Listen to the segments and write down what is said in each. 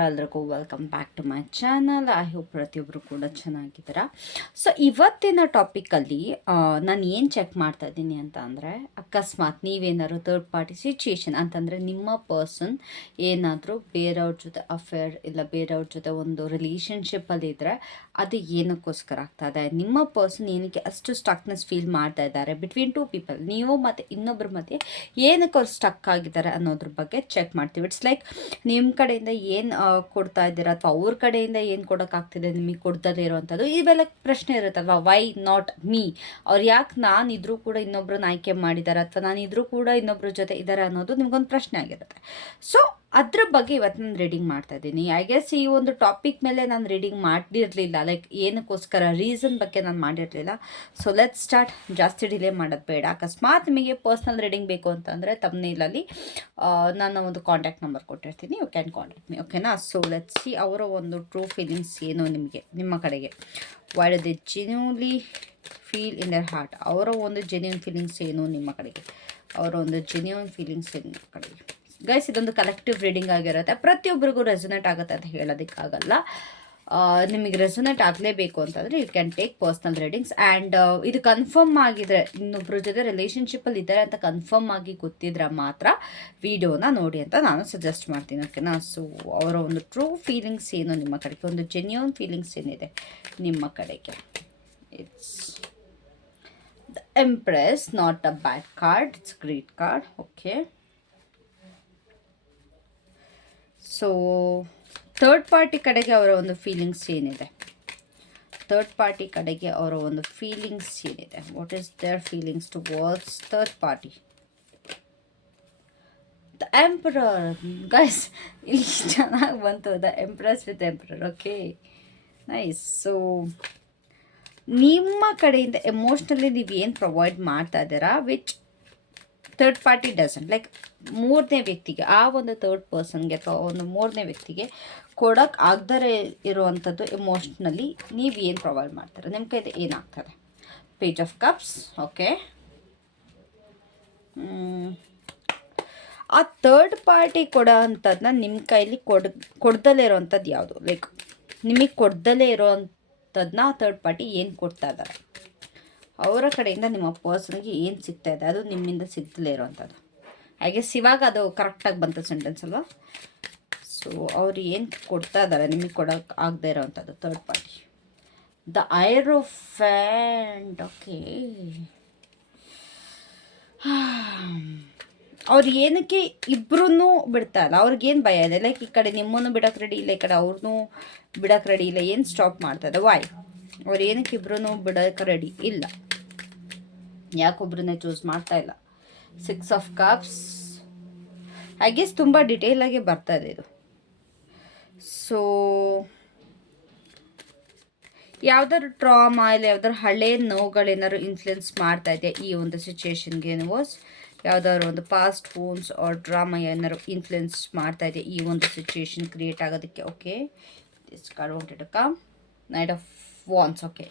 ಎಲ್ಲರಿಗೂ welcome back to my channel. I hope ಪ್ರತಿಯೊಬ್ಬರು ಕೂಡ ಚೆನ್ನಾಗಿದ್ದೀರಾ. ಸೊ ಇವತ್ತಿನ ಟಾಪಿಕಲ್ಲಿ ನಾನು ಏನು ಚೆಕ್ ಮಾಡ್ತಾ ಇದ್ದೀನಿ ಅಂತ ಅಂದರೆ, ಅಕಸ್ಮಾತ್ ನೀವೇನಾದ್ರು ಥರ್ಡ್ ಪಾರ್ಟಿ ಸಿಚುಯೇಷನ್ ಅಂತಂದರೆ ನಿಮ್ಮ ಪರ್ಸನ್ ಏನಾದರೂ ಬೇರೆಯವ್ರ ಜೊತೆ ಅಫೇರ್ ಇಲ್ಲ ಬೇರೆಯವ್ರ ಜೊತೆ ಒಂದು ರಿಲೇಷನ್ಶಿಪ್ಪಲ್ಲಿ ಇದ್ದರೆ ಅದು ಏನಕ್ಕೋಸ್ಕರ ಆಗ್ತಾ ಇದೆ, ನಿಮ್ಮ ಪರ್ಸನ್ ಏನಕ್ಕೆ ಅಷ್ಟು ಸ್ಟಕ್ನೆಸ್ ಫೀಲ್ ಮಾಡ್ತಾ ಇದ್ದಾರೆ ಬಿಟ್ವೀನ್ ಟೂ ಪೀಪಲ್, ನೀವು ಮತ್ತು ಇನ್ನೊಬ್ಬರ ಮಧ್ಯೆ ಏನಕ್ಕೆ ಅವ್ರು ಸ್ಟಕ್ ಆಗಿದ್ದಾರೆ ಅನ್ನೋದ್ರ ಬಗ್ಗೆ ಚೆಕ್ ಮಾಡ್ತೀವಿ. ಇಟ್ಸ್ ಲೈಕ್ ನಿಮ್ಮ ಕಡೆಯಿಂದ ಏನು ಕೊಡ್ತಾ ಇದ್ದೀರಾ ಅಥವಾ ಅವ್ರ ಕಡೆಯಿಂದ ಏನು ಕೊಡೋಕ್ಕಾಗ್ತಿದೆ ನಿಮಗೆ ಕೊಡ್ತದೇ ಇರೋವಂಥದ್ದು, ಇವೆಲ್ಲ ಪ್ರಶ್ನೆ ಇರುತ್ತಲ್ವ. ವೈ ನಾಟ್ ಮೀ, ಅವ್ರು ಯಾಕೆ ನಾನಿದ್ರೂ ಕೂಡ ಇನ್ನೊಬ್ರನ್ನ ಆಯ್ಕೆ ಮಾಡಿದ್ದಾರೆ ಅಥವಾ ನಾನಿದ್ರೂ ಕೂಡ ಇನ್ನೊಬ್ರ ಜೊತೆ ಇದ್ದಾರೆ ಅನ್ನೋದು ನಿಮ್ಗೊಂದು ಪ್ರಶ್ನೆ ಆಗಿರುತ್ತೆ. ಸೊ ಅದ್ರ ಬಗ್ಗೆ ಇವತ್ತು ನಾನು ರೀಡಿಂಗ್ ಮಾಡ್ತಾ ಇದ್ದೀನಿ. ಐ ಗೆಸ್ ಈ ಒಂದು ಟಾಪಿಕ್ ಮೇಲೆ ನಾನು ರೀಡಿಂಗ್ ಮಾಡಿರಲಿಲ್ಲ, ಲೈಕ್ ಏನಕ್ಕೋಸ್ಕರ ರೀಸನ್ ಬಗ್ಗೆ ನಾನು ಮಾಡಿರಲಿಲ್ಲ. So let start. ಜಾಸ್ತಿ ಡಿಲೇ ಮಾಡೋದು ಬೇಡ. ಅಕಸ್ಮಾತ್ ನಿಮಗೆ ಪರ್ಸ್ನಲ್ ರೀಡಿಂಗ್ ಬೇಕು ಅಂತಂದರೆ ತಮ್ನೇಲಲ್ಲಿ ನಾನು ಒಂದು ಕಾಂಟ್ಯಾಕ್ಟ್ ನಂಬರ್ ಕೊಟ್ಟಿರ್ತೀನಿ, ಯು ಕ್ಯಾನ್ ಕಾಂಟ್ಯಾಕ್ಟ್ ಮೀ, ಓಕೆನಾ. ಸೊ ಲೆಟ್ಸ್ ಸಿ ಅವರ ಒಂದು ಟ್ರೂ ಫೀಲಿಂಗ್ಸ್ ಏನು ನಿಮಗೆ ನಿಮ್ಮ ಕಡೆಗೆ. Why do they genuinely feel in their heart, ಅವರ ಒಂದು ಜೆನ್ಯೂನ್ ಫೀಲಿಂಗ್ಸ್ ಏನು ನಿಮ್ಮ ಕಡೆಗೆ, ಅವರ ಒಂದು ಜೆನ್ಯೂನ್ ಫೀಲಿಂಗ್ಸ್ ಏನು ನಿಮ್ಮ ಕಡೆಗೆ. ಗೈಸ್ ಇದೊಂದು ಕಲೆಕ್ಟಿವ್ ರೀಡಿಂಗ್ ಆಗಿರುತ್ತೆ, ಪ್ರತಿಯೊಬ್ಬರಿಗೂ ರೆಸೊನೇಟ್ ಆಗುತ್ತೆ ಅಂತ ಹೇಳೋದಕ್ಕಾಗಲ್ಲ. ನಿಮಗೆ ರೆಸೊನೇಟ್ ಆಗಲೇಬೇಕು ಅಂತಂದರೆ you can take personal readings. And ಇದು ಕನ್ಫರ್ಮ್ ಆಗಿದ್ರೆ, ಇನ್ನೊಬ್ಬರ ಜೊತೆ ರಿಲೇಷನ್ಶಿಪ್ಪಲ್ಲಿ ಇದ್ದಾರೆ ಅಂತ ಕನ್ಫರ್ಮ್ ಆಗಿ ಗೊತ್ತಿದ್ರೆ ಮಾತ್ರ ವಿಡಿಯೋನ ನೋಡಿ ಅಂತ ನಾನು ಸಜೆಸ್ಟ್ ಮಾಡ್ತೀನಿ, ಓಕೆನಾ. ಸೊ ಅವರ ಒಂದು ಟ್ರೂ ಫೀಲಿಂಗ್ಸ್ ಏನು ನಿಮ್ಮ ಕಡೆಗೆ, ಒಂದು ಜೆನ್ಯೂನ್ ಫೀಲಿಂಗ್ಸ್ ಏನಿದೆ ನಿಮ್ಮ ಕಡೆಗೆ. It's the empress, not a bad card, it's great card, okay. So third party ಕಡೆಗೆ ಅವರ ಒಂದು ಫೀಲಿಂಗ್ಸ್ ಏನಿದೆ, ಥರ್ಡ್ ಪಾರ್ಟಿ ಕಡೆಗೆ ಅವರ ಒಂದು ಫೀಲಿಂಗ್ಸ್ ಏನಿದೆ, what is their feelings towards third party. The emperor, guys ಇಲ್ಲಿ ಚೆನ್ನಾಗಿ ಬಂತು, the empress with emperor, okay nice. So ನಿಮ್ಮ ಕಡೆಯಿಂದ ಎಮೋಷ್ನಲಿ ನೀವು ಏನು ಪ್ರೊವೈಡ್ ಮಾಡ್ತಾ ಇದ್ದೀರಾ, which third party doesn't, like ಮೂರನೇ ವ್ಯಕ್ತಿಗೆ, ಆ ಒಂದು ಥರ್ಡ್ ಪರ್ಸನ್ಗೆ ಅಥವಾ ಒಂದು ಮೂರನೇ ವ್ಯಕ್ತಿಗೆ ಕೊಡೋಕ್ಕೆ ಆಗದೇ ಇರುವಂಥದ್ದು ಎಮೋಷ್ನಲಿ ನೀವು ಏನು ಪ್ರೊವೈಡ್ ಮಾಡ್ತಾರೆ, ನಿಮ್ಮ ಕೈದು ಏನಾಗ್ತದೆ. Page of cups, okay. ಆ ಥರ್ಡ್ ಪಾರ್ಟಿ ಕೊಡೋ ಅಂಥದ್ದನ್ನ ನಿಮ್ಮ ಕೈಲಿ ಕೊಡ್ದಲೇ ಇರೋವಂಥದ್ದು ಯಾವುದು, ಲೈಕ್ ನಿಮಗೆ ಕೊಡ್ದಲೇ ಇರೋವಂಥದ್ದನ್ನ ಥರ್ಡ್ ಪಾರ್ಟಿ ಏನು ಕೊಡ್ತಾ ಇದ್ದಾರೆ, ಅವರ ಕಡೆಯಿಂದ ನಿಮ್ಮ ಪರ್ಸನ್ಗೆ ಏನು ಸಿಗ್ತಾ ಇದೆ ಅದು ನಿಮ್ಮಿಂದ ಸಿಗ್ದಲೇ ಇರೋವಂಥದ್ದು. ಐ ಗೆಸ್ ಇವಾಗ ಅದು ಕರೆಕ್ಟಾಗಿ ಬಂತು ಸೆಂಟೆನ್ಸ್ ಅಲ್ವಾ. ಸೊ ಅವ್ರು ಏನು ಕೊಡ್ತಾ ಇದ್ದಾರೆ ನಿಮಗೆ ಕೊಡೋಕೆ ಆಗದೆ ಇರೋವಂಥದ್ದು third party. The hierophant, okay. ಅವ್ರು ಏನಕ್ಕೆ ಇಬ್ಬರೂ ಬಿಡ್ತಾ ಇಲ್ಲ, ಅವ್ರಿಗೇನು ಭಯ ಇದೆ, ಲೈಕ್ ಈ ಕಡೆ ನಿಮ್ಮನ್ನು ಬಿಡೋಕೆ ರೆಡಿ ಇಲ್ಲ, ಈ ಕಡೆ ಅವ್ರನ್ನೂ ಬಿಡೋಕೆ ರೆಡಿ ಇಲ್ಲ, ಏನು ಸ್ಟಾಪ್ ಮಾಡ್ತಾ ಇದೆ, ವಾಯ್ ಅವ್ರು ಏನಕ್ಕೆ ಇಬ್ಬರೂ ಬಿಡೋಕೆ ರೆಡಿ ಇಲ್ಲ, ಯಾಕೊಬ್ರನ್ನೇ ಚೂಸ್ ಮಾಡ್ತಾ ಇಲ್ಲ. Six of cups, I guess ತುಂಬ ಡಿಟೇಲಾಗಿ ಬರ್ತಾ ಇದೆ ಇದು. ಸೊ ಯಾವ್ದಾದ್ರು ಟ್ರಾಮಾ ಇಲ್ಲ ಯಾವ್ದಾದ್ರು ಹಳೆ ನೋವುಗಳೇನಾದ್ರು ಇನ್ಫ್ಲುಯೆನ್ಸ್ ಮಾಡ್ತಾ ಇದೆ ಈ ಒಂದು ಸಿಚುಯೇಷನ್ಗೆ, ವಾಸ್ ಯಾವ್ದಾದ್ರು ಒಂದು ಪಾಸ್ಟ್ ಫೋನ್ಸ್ ಆರ್ ಡ್ರಾಮಾ ಏನಾದ್ರು ಇನ್ಫ್ಲುಯೆನ್ಸ್ ಮಾಡ್ತಾ ಇದೆ ಈ ಒಂದು ಸಿಚುಯೇಷನ್ ಕ್ರಿಯೇಟ್ ಆಗೋದಕ್ಕೆ, okay. This card wanted to come, knight of wands, okay.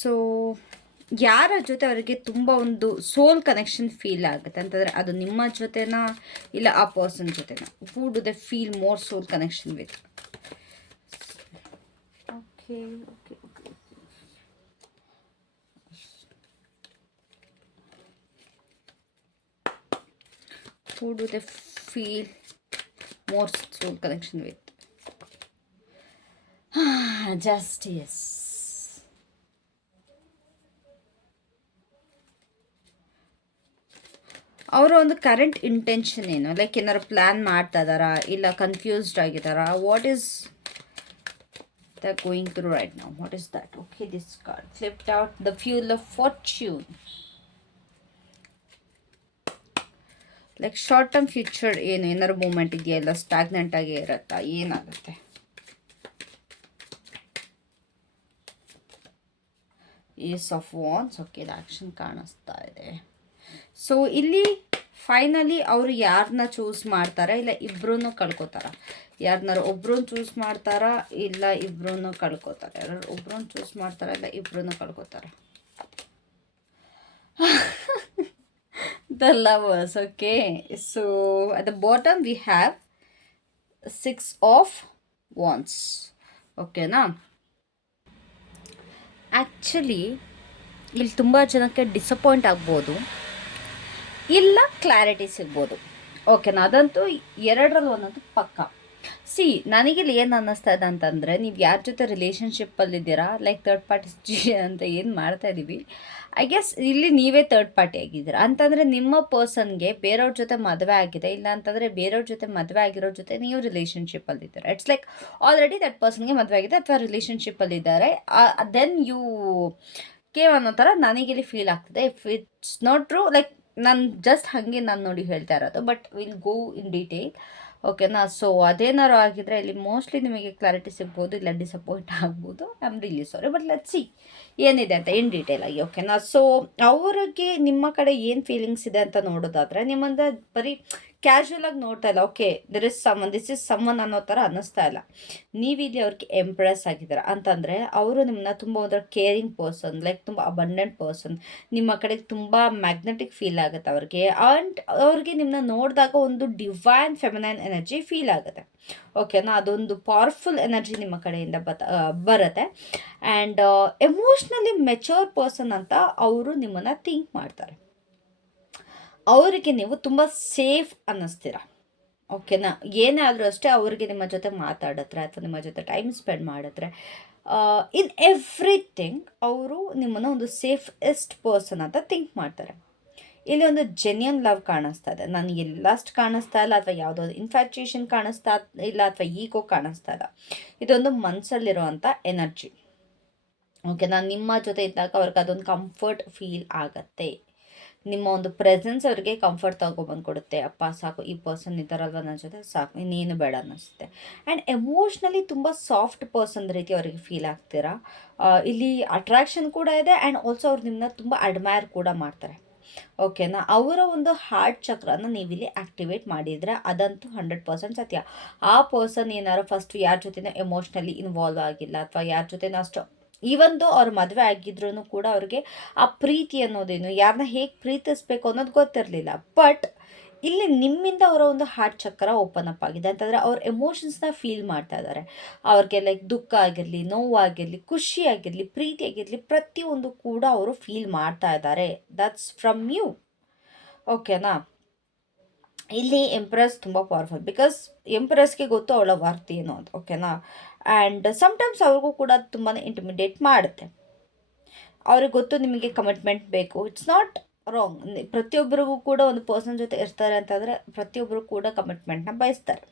So ಯಾರ ಜೊತೆ ಅವರಿಗೆ ತುಂಬ ಒಂದು ಸೋಲ್ ಕನೆಕ್ಷನ್ ಫೀಲ್ ಆಗುತ್ತೆ ಅಂತಂದರೆ ಅದು ನಿಮ್ಮ ಜೊತೆನಾ ಇಲ್ಲ ಆ ಪರ್ಸನ್ ಜೊತೆನಾ, who do they feel more soul connection with, okay okay okay. Who do they feel more soul connection with, justice. ಅವರ ಒಂದು ಕರೆಂಟ್ ಇಂಟೆನ್ಷನ್ ಏನು, ಲೈಕ್ ಏನಾರು ಪ್ಲ್ಯಾನ್ ಮಾಡ್ತಾ ಇದ್ದಾರಾ ಇಲ್ಲ ಕನ್ಫ್ಯೂಸ್ಡ್ ಆಗಿದ್ದಾರಾ, what is the going through right now, what is that, okay. This card flipped out, the wheel of fortune, like short term future ಏನು ಏನಾರು ಮೂಮೆಂಟ್ ಇದೆಯಾ ಇಲ್ಲ ಸ್ಟಾಗ್ನೆಂಟ್ ಆಗಿ ಇರುತ್ತಾ, ಏನಾಗುತ್ತೆ. Ace of wands, okay. ಇದು ಆ್ಯಕ್ಷನ್ ಕಾಣಿಸ್ತಾ ಇದೆ. ಸೊ ಇಲ್ಲಿ ಫೈನಲಿ ಅವರು ಯಾರನ್ನ ಚೂಸ್ ಮಾಡ್ತಾರಾ ಇಲ್ಲ ಇಬ್ಬರೂ ಕಳ್ಕೊತಾರ, ಯಾರನ್ನಾರು ಒಬ್ರು ಚೂಸ್ ಮಾಡ್ತಾರಾ ಇಲ್ಲ ಇಬ್ಬರೂ ಕಳ್ಕೊತಾರೆ, ಯಾರು ಒಬ್ರು ಚೂಸ್ ಮಾಡ್ತಾರಾ ಇಲ್ಲ ಇಬ್ಬರೂ ಕಳ್ಕೊತಾರೆ. The lovers, okay. So at the bottom we have six of wands. ಓಕೆನಾ. ಆ್ಯಕ್ಚುಲಿ ಇಲ್ಲಿ ತುಂಬ ಜನಕ್ಕೆ ಡಿಸಪಾಯಿಂಟ್ ಆಗ್ಬೋದು, ಇಲ್ಲ ಕ್ಲಾರಿಟಿ ಸಿಗ್ಬೋದು. ಓಕೆನಾ, ಅದಂತೂ ಎರಡರಲ್ಲಿ ಒಂದಂತೂ ಪಕ್ಕ. ಸಿ, ನನಗಿಲ್ಲಿ ಏನು ಅನ್ನಿಸ್ತಾ ಇದೆ ಅಂತಂದರೆ, ನೀವು ಯಾರ ಜೊತೆ ರಿಲೇಷನ್ಶಿಪ್ಪಲ್ಲಿದ್ದೀರಾ, ಲೈಕ್ ಥರ್ಡ್ ಪಾರ್ಟಿ ಅಂತ ಏನು ಮಾಡ್ತಾ ಇದ್ದೀವಿ, ಐ ಗೆಸ್ ಇಲ್ಲಿ ನೀವೇ ಥರ್ಡ್ ಪಾರ್ಟಿ ಆಗಿದ್ದೀರಾ ಅಂತಂದರೆ ನಿಮ್ಮ ಪರ್ಸನ್ಗೆ ಬೇರೆಯವ್ರ ಜೊತೆ ಮದುವೆ ಆಗಿದೆ, ಇಲ್ಲ ಅಂತಂದರೆ ಬೇರೆಯವ್ರ ಜೊತೆ ಮದುವೆ ಆಗಿರೋ ಜೊತೆ ನೀವು ರಿಲೇಷನ್ಶಿಪ್ಪಲ್ಲಿದ್ದೀರಾ. ಇಟ್ಸ್ ಲೈಕ್ ಆಲ್ರೆಡಿ ದಟ್ ಪರ್ಸನ್ಗೆ ಮದುವೆ ಆಗಿದೆ ಅಥವಾ ರಿಲೇಷನ್ಶಿಪ್ಪಲ್ಲಿದ್ದಾರೆ. ದೆನ್ ಯು ಕೇವ್ ಅನ್ನೋ ಥರ ನನಗಿಲ್ಲಿ ಫೀಲ್ ಆಗ್ತದೆ. If it's not true, like ನಾನು ಜಸ್ಟ್ ಹಾಗೆ ನಾನು ನೋಡಿ ಹೇಳ್ತಾ ಇರೋದು, but will go in detail. ಓಕೆನಾ. ಸೊ ಅದೇನಾರು ಆಗಿದ್ರೆ ಇಲ್ಲಿ ಮೋಸ್ಟ್ಲಿ ನಿಮಗೆ ಕ್ಲಾರಿಟಿ ಸಿಗ್ಬೋದು, ಇಲ್ಲ ಡಿಸಪಾಯಿಂಟ್ ಆಗ್ಬೋದು. I am really sorry, but let see ಏನಿದೆ ಅಂತ ಇನ್ ಡೀಟೇಲ್ ಆಗಿ. ಓಕೆನಾ. ಸೊ ಅವ್ರಿಗೆ ನಿಮ್ಮ ಕಡೆ ಏನು ಫೀಲಿಂಗ್ಸ್ ಇದೆ ಅಂತ ನೋಡೋದಾದರೆ, ನಿಮ್ಮಂದ ಬರೀ ಕ್ಯಾಶುವಲ್ ಆಗಿ ನೋಡ್ತಾ ಇಲ್ಲ, ಓಕೆ ದಿಸ್ ಇಸ್ ಸಮ್ಮನ್ ಅನ್ನೋ ಥರ ಅನ್ನಿಸ್ತಾ ಇಲ್ಲ. ನೀವಿಲ್ಲಿ ಅವ್ರಿಗೆ ಎಂಪ್ರೆಸ್ ಆಗಿದ್ದೀರಾ ಅಂತಂದರೆ, ಅವರು ನಿಮ್ಮನ್ನ ತುಂಬ ಒಂಥರ ಕೇರಿಂಗ್ ಪರ್ಸನ್, ಲೈಕ್ ತುಂಬ ಅಬಂಡೆಂಟ್ ಪರ್ಸನ್, ನಿಮ್ಮ ಕಡೆಗೆ ತುಂಬ ಮ್ಯಾಗ್ನೆಟಿಕ್ ಫೀಲ್ ಆಗುತ್ತೆ ಅವ್ರಿಗೆ. ಆ್ಯಂಡ್ ಅವ್ರಿಗೆ ನಿಮ್ಮನ್ನ ನೋಡಿದಾಗ ಒಂದು ಡಿವೈನ್ ಫೆಮಿನೈನ್ ಎನರ್ಜಿ ಫೀಲ್ ಆಗುತ್ತೆ. ಓಕೆನಾ. ಅದೊಂದು ಪವರ್ಫುಲ್ ಎನರ್ಜಿ ನಿಮ್ಮ ಕಡೆಯಿಂದ ಬರುತ್ತೆ. ಆ್ಯಂಡ್ ಎಮೋಷ್ನಲಿ ಮೆಚೂರ್ ಪರ್ಸನ್ ಅಂತ ಅವರು ನಿಮ್ಮನ್ನು ಥಿಂಕ್ ಮಾಡ್ತಾರೆ. ಅವರಿಗೆ ನೀವು ತುಂಬ ಸೇಫ್ ಅನ್ನಿಸ್ತೀರ. ಓಕೆನಾ. ಏನೇ ಆದರೂ ಅಷ್ಟೇ, ಅವ್ರಿಗೆ ನಿಮ್ಮ ಜೊತೆ ಮಾತಾಡಿದ್ರೆ ಅಥವಾ ನಿಮ್ಮ ಜೊತೆ ಟೈಮ್ ಸ್ಪೆಂಡ್ ಮಾಡಿದ್ರೆ, ಇನ್ ಎವ್ರಿಥಿಂಗ್ ಅವರು ನಿಮ್ಮನ್ನು ಒಂದು ಸೇಫೆಸ್ಟ್ ಪರ್ಸನ್ ಅಂತ ಥಿಂಕ್ ಮಾಡ್ತಾರೆ. ಇಲ್ಲಿ ಒಂದು ಜೆನ್ಯೂನ್ ಲವ್ ಕಾಣಿಸ್ತಾ ಇದೆ ನನಗೆ. ಲಾಸ್ಟ್ ಕಾಣಿಸ್ತಾ ಇಲ್ಲ, ಅಥವಾ ಯಾವುದೋ ಇನ್ಫ್ಯಾಚುಯೇಷನ್ ಕಾಣಿಸ್ತಾ ಇಲ್ಲ, ಅಥವಾ ಈಗೋ ಕಾಣಿಸ್ತಾ ಇಲ್ಲ. ಇದೊಂದು ಮನಸ್ಸಲ್ಲಿರುವಂಥ ಎನರ್ಜಿ. ಓಕೆನಾ. ನಿಮ್ಮ ಜೊತೆ ಇದ್ದಾಗ ಅವ್ರಿಗೆ ಅದೊಂದು ಕಂಫರ್ಟ್ ಫೀಲ್ ಆಗತ್ತೆ. ನಿಮ್ಮ ಒಂದು ಪ್ರೆಸೆನ್ಸ್ ಅವರಿಗೆ ಕಂಫರ್ಟ್ ತಗೊಬಂದು ಕೊಡುತ್ತೆ. ಅಪ್ಪ ಸಾಕು, ಈ ಪರ್ಸನ್ ಇದ್ದಾರಲ್ವ ನನ್ನ ಜೊತೆ, ಸಾಕು, ಇನ್ನೇನು ಬೇಡ ಅನ್ನಿಸುತ್ತೆ. ಆ್ಯಂಡ್ ಎಮೋಷ್ನಲಿ ತುಂಬ ಸಾಫ್ಟ್ ಪರ್ಸನ್ ರೀತಿ ಅವರಿಗೆ ಫೀಲ್ ಆಗ್ತೀರಾ. ಇಲ್ಲಿ ಅಟ್ರಾಕ್ಷನ್ ಕೂಡ ಇದೆ, ಆ್ಯಂಡ್ ಆಲ್ಸೋ ಅವ್ರು ನಿಮ್ಮನ್ನ ತುಂಬ ಅಡ್ಮೈರ್ ಕೂಡ ಮಾಡ್ತಾರೆ. ಓಕೆನಾ. ಅವರ ಒಂದು ಹಾರ್ಟ್ ಚಕ್ರನ ನೀವಿಲ್ಲಿ ಆ್ಯಕ್ಟಿವೇಟ್ ಮಾಡಿದರೆ ಅದಂತೂ 100% ಸತ್ಯ. ಆ ಪರ್ಸನ್ ಏನಾರು ಫಸ್ಟ್ ಯಾರ ಜೊತೆನೂ ಎಮೋಷ್ನಲಿ ಇನ್ವಾಲ್ವ್ ಆಗಿಲ್ಲ, ಅಥವಾ ಯಾರ ಜೊತೆನೂ ಅಷ್ಟು ಈವನ್ದು ಅವ್ರ ಮದುವೆ ಆಗಿದ್ರೂ ಕೂಡ ಅವ್ರಿಗೆ ಆ ಪ್ರೀತಿ ಅನ್ನೋದೇನು, ಯಾರನ್ನ ಹೇಗೆ ಪ್ರೀತಿಸ್ಬೇಕು ಅನ್ನೋದು ಗೊತ್ತಿರಲಿಲ್ಲ. ಬಟ್ ಇಲ್ಲಿ ನಿಮ್ಮಿಂದ ಅವರ ಒಂದು ಹಾರ್ಟ್ ಚಕ್ರ ಓಪನ್ ಅಪ್ ಆಗಿದೆ ಅಂತಂದರೆ ಅವ್ರ ಎಮೋಷನ್ಸ್ನ ಫೀಲ್ ಮಾಡ್ತಾ ಇದ್ದಾರೆ. ಅವ್ರಿಗೆ ಲೈಕ್ ದುಃಖ ಆಗಿರಲಿ, ನೋವಾಗಿರಲಿ, ಖುಷಿ ಆಗಿರಲಿ, ಪ್ರೀತಿ ಆಗಿರಲಿ, ಪ್ರತಿಯೊಂದು ಕೂಡ ಅವರು ಫೀಲ್ ಮಾಡ್ತಾ ಇದ್ದಾರೆ. That's from you. ಓಕೆನಾ. ಇಲ್ಲಿ ಎಂಪ್ರೆಸ್ ತುಂಬ ಪವರ್ಫುಲ್, ಬಿಕಾಸ್ ಎಂಪ್ರೆಸ್ಗೆ ಗೊತ್ತು ಅವಳ ವರ್ತ್ ಏನು ಅಂತ. ಓಕೆನಾ. ಆ್ಯಂಡ್ ಸಮ್ಟೈಮ್ಸ್ ಅವ್ರಿಗೂ ಕೂಡ ತುಂಬಾ ಇಂಟಿಮಿಡೇಟ್ ಮಾಡುತ್ತೆ. ಅವ್ರಿಗೆ ಗೊತ್ತು ನಿಮಗೆ ಕಮಿಟ್ಮೆಂಟ್ ಬೇಕು. It's not wrong. ಪ್ರತಿಯೊಬ್ಬರಿಗೂ ಕೂಡ ಒಂದು ಪರ್ಸನ್ ಜೊತೆ ಇರ್ತಾರೆ ಅಂತಂದರೆ ಪ್ರತಿಯೊಬ್ಬರು ಕೂಡ ಕಮಿಟ್ಮೆಂಟ್ನ ಬಯಸ್ತಾರೆ.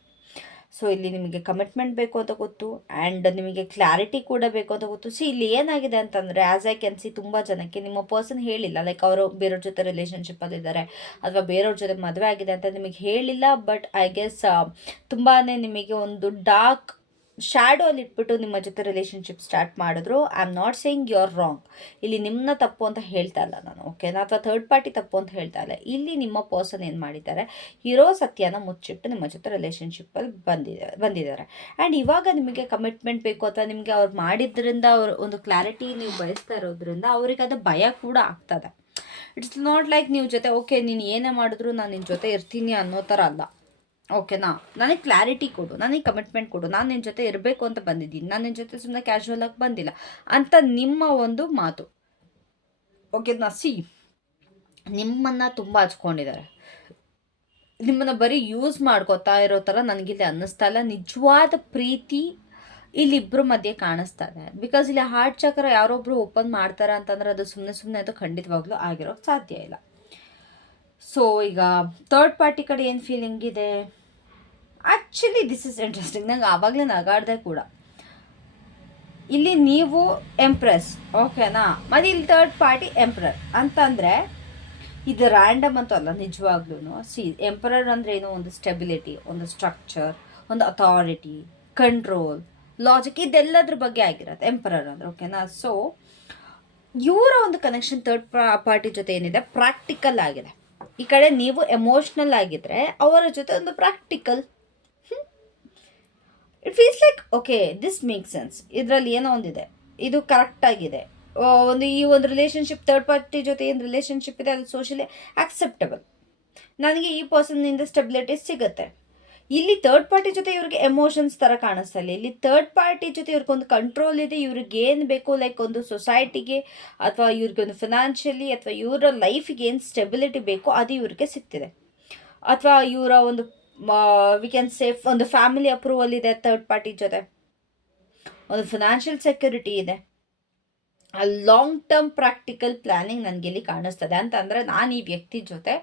ಸೊ ಇಲ್ಲಿ ನಿಮಗೆ ಕಮಿಟ್ಮೆಂಟ್ ಬೇಕು ಅಂತ ಗೊತ್ತು, ಆ್ಯಂಡ್ ನಿಮಗೆ ಕ್ಲಾರಿಟಿ ಕೂಡ ಬೇಕು ಅಂತ ಗೊತ್ತು. ಸಿ, ಇಲ್ಲಿ ಏನಾಗಿದೆ ಅಂತಂದರೆ, ಆ್ಯಸ್ ಐ ಕ್ಯಾನ್ ಸಿ, ತುಂಬ ಜನಕ್ಕೆ ನಿಮ್ಮ ಪರ್ಸನ್ ಹೇಳಿಲ್ಲ, ಲೈಕ್ ಅವರು ಬೇರೆಯವ್ರ ಜೊತೆ ರಿಲೇಷನ್ಶಿಪ್ಪಲ್ಲಿದ್ದಾರೆ ಅಥವಾ ಬೇರೆಯವ್ರ ಜೊತೆ ಮದುವೆ ಆಗಿದೆ ಅಂತ ನಿಮಗೆ ಹೇಳಿಲ್ಲ. ಬಟ್ ಐ ಗೆಸ್ ತುಂಬಾ ನಿಮಗೆ ಒಂದು ಡಾರ್ಕ್ ಶ್ಯಾಡೋ ಅಲ್ಲಿ ಇಟ್ಬಿಟ್ಟು ನಿಮ್ಮ ಜೊತೆ ರಿಲೇಷನ್ಶಿಪ್ ಸ್ಟಾರ್ಟ್ ಮಾಡಿದ್ರು. I am not saying you are wrong. ಇಲ್ಲಿ ನಿಮ್ಮನ್ನ ತಪ್ಪು ಅಂತ ಹೇಳ್ತಾ ಇಲ್ಲ ನಾನು. ಓಕೆನಾ. ಅಥವಾ ಥರ್ಡ್ ಪಾರ್ಟಿ ತಪ್ಪು ಅಂತ ಹೇಳ್ತಾ ಇಲ್ಲ. ಇಲ್ಲಿ ನಿಮ್ಮ ಪರ್ಸನ್ ಏನು ಮಾಡಿದ್ದಾರೆ, ಇರೋ ಸತ್ಯನ ಮುಚ್ಚಿಟ್ಟು ನಿಮ್ಮ ಜೊತೆ ರಿಲೇಷನ್ಶಿಪ್ಪಲ್ಲಿ ಬಂದಿದ್ದಾರೆ. ಆ್ಯಂಡ್ ಇವಾಗ ನಿಮಗೆ ಕಮಿಟ್ಮೆಂಟ್ ಬೇಕು, ಅಥವಾ ನಿಮಗೆ ಅವ್ರು ಮಾಡಿದ್ರಿಂದ ಅವ್ರ ಒಂದು ಕ್ಲಾರಿಟಿ ನೀವು ಬಯಸ್ತಾ ಇರೋದ್ರಿಂದ ಅವ್ರಿಗೆ ಅದು ಭಯ ಕೂಡ ಆಗ್ತದೆ. ಇಟ್ಸ್ ನಾಟ್ ಲೈಕ್ ನೀವು ಜೊತೆ ಓಕೆ ನೀನು ಏನೇ ಮಾಡಿದ್ರು ನಾನು ನಿನ್ನ ಜೊತೆ ಇರ್ತೀನಿ ಅನ್ನೋ ಥರ ಅಲ್ಲ. ಓಕೆನಾ. ನನಗೆ ಕ್ಲಾರಿಟಿ ಕೊಡು, ನನಗೆ ಕಮಿಟ್ಮೆಂಟ್ ಕೊಡು, ನಾನು ನಿನ್ನ ಜೊತೆ ಇರಬೇಕು ಅಂತ ಬಂದಿದ್ದೀನಿ, ನಾನು ನಿನ್ನ ಜೊತೆ ಸುಮ್ಮನೆ ಕ್ಯಾಶುವಲ್ ಆಗಿ ಬಂದಿಲ್ಲ ಅಂತ ನಿಮ್ಮ ಒಂದು ಮಾತು. ಓಕೆನಾ. ಸಿ, ನಿಮ್ಮನ್ನು ತುಂಬ ಹಚ್ಕೊಂಡಿದ್ದಾರೆ, ನಿಮ್ಮನ್ನು ಬರೀ ಯೂಸ್ ಮಾಡ್ಕೋತಾ ಇರೋ ಥರ ನನಗಿಲ್ಲಿ ಅನ್ನಿಸ್ತಾ ಇಲ್ಲ. ನಿಜವಾದ ಪ್ರೀತಿ ಇಲ್ಲಿಬ್ಬರ ಮಧ್ಯೆ ಕಾಣಿಸ್ತಾ ಇದೆ. ಬಿಕಾಸ್ ಇಲ್ಲಿ ಹಾರ್ಟ್ ಚಕ್ರ ಯಾರೊಬ್ಬರು ಓಪನ್ ಮಾಡ್ತಾರೆ ಅಂತಂದ್ರೆ ಅದು ಸುಮ್ಮನೆ ಅದು ಖಂಡಿತವಾಗ್ಲೂ ಆಗಿರೋಕ್ಕೆ ಸಾಧ್ಯ ಇಲ್ಲ. ಸೊ ಈಗ ಥರ್ಡ್ ಪಾರ್ಟಿ ಕಡೆ ಏನು ಫೀಲಿಂಗ್ ಇದೆ. Actually this is interesting. ನಂಗೆ ಆವಾಗಲೇ ನಗಾಡ್ದೆ ಕೂಡ. ಇಲ್ಲಿ ನೀವು ಎಂಪ್ರೆಸ್, ಓಕೆನಾ. ಮತ್ತು ಇಲ್ಲಿ ಥರ್ಡ್ ಪಾರ್ಟಿ ಎಂಪ್ರರ್ ಅಂತಂದರೆ ಇದು ರ್ಯಾಂಡಮ್ ಅಂತೂ ಅಲ್ಲ ನಿಜವಾಗ್ಲೂ. ಸಿ, ಎಂಪರರ್ ಅಂದರೆ ಏನು, ಒಂದು ಸ್ಟೆಬಿಲಿಟಿ, ಒಂದು ಸ್ಟ್ರಕ್ಚರ್, ಒಂದು ಅಥಾರಿಟಿ, ಕಂಟ್ರೋಲ್, ಲಾಜಿಕ್, ಇದೆಲ್ಲದ್ರ ಬಗ್ಗೆ ಆಗಿರುತ್ತೆ ಎಂಪರರ್ ಅಂದರೆ. ಓಕೆನಾ. ಸೊ ಇವರ ಒಂದು ಕನೆಕ್ಷನ್ ಥರ್ಡ್ ಪಾರ್ಟಿ ಜೊತೆ ಏನಿದೆ ಪ್ರಾಕ್ಟಿಕಲ್ ಆಗಿದೆ. ಈ ಕಡೆ ನೀವು ಎಮೋಷ್ನಲ್ ಆಗಿದ್ರೆ ಅವರ ಜೊತೆ ಒಂದು practical. It feels like okay this make sense. ಇದರಲ್ಲಿ ಏನೋ ಒಂದಿದೆ, ಇದು ಕರೆಕ್ಟಾಗಿದೆ. ಈ ಒಂದು ರಿಲೇಷನ್ಶಿಪ್ ಥರ್ಡ್ ಪಾರ್ಟಿ ಜೊತೆ ಏನು ರಿಲೇಷನ್ಶಿಪ್ ಇದೆ ಅದು ಸೋಷಿಯಲಿ ಆಕ್ಸೆಪ್ಟಬಲ್. ನನಗೆ ಈ ಪರ್ಸನ್ನಿಂದ ಸ್ಟೆಬಿಲಿಟಿ ಸಿಗುತ್ತೆ. ಇಲ್ಲಿ ಥರ್ಡ್ ಪಾರ್ಟಿ ಜೊತೆ ಇವ್ರಿಗೆ ಎಮೋಷನ್ಸ್ ಥರ ಕಾಣಿಸ್ತಾ ಇಲ್ಲ. ಇಲ್ಲಿ ಥರ್ಡ್ ಪಾರ್ಟಿ ಜೊತೆ ಇವ್ರಿಗೊಂದು ಕಂಟ್ರೋಲ್ ಇದೆ. ಇವ್ರಿಗೆ ಏನು ಬೇಕು, ಲೈಕ್ ಒಂದು ಸೊಸೈಟಿಗೆ ಅಥವಾ ಇವ್ರಿಗೊಂದು ಫಿನಾನ್ಷಿಯಲಿ ಅಥವಾ ಇವರ ಲೈಫಿಗೆ ಏನು ಸ್ಟೆಬಿಲಿಟಿ ಬೇಕೋ ಅದು ಇವ್ರಿಗೆ ಸಿಗ್ತಿದೆ. ಅಥವಾ ಇವರ ಒಂದು ವಿ ಕ್ಯಾನ್ ಸೇಫ್ ಒಂದು ಫ್ಯಾಮಿಲಿ ಅಪ್ರೂವಲ್ ಇದೆ ಥರ್ಡ್ ಪಾರ್ಟಿ ಜೊತೆ, ಒಂದು ಫಿನಾನ್ಷಿಯಲ್ ಸೆಕ್ಯೂರಿಟಿ ಇದೆ, ಲಾಂಗ್ ಟರ್ಮ್ ಪ್ರಾಕ್ಟಿಕಲ್ ಪ್ಲ್ಯಾನಿಂಗ್ ನನಗೆ ಇಲ್ಲಿ ಕಾಣಿಸ್ತದೆ. ಅಂತಂದರೆ ನಾನು ಈ ವ್ಯಕ್ತಿ ಜೊತೆ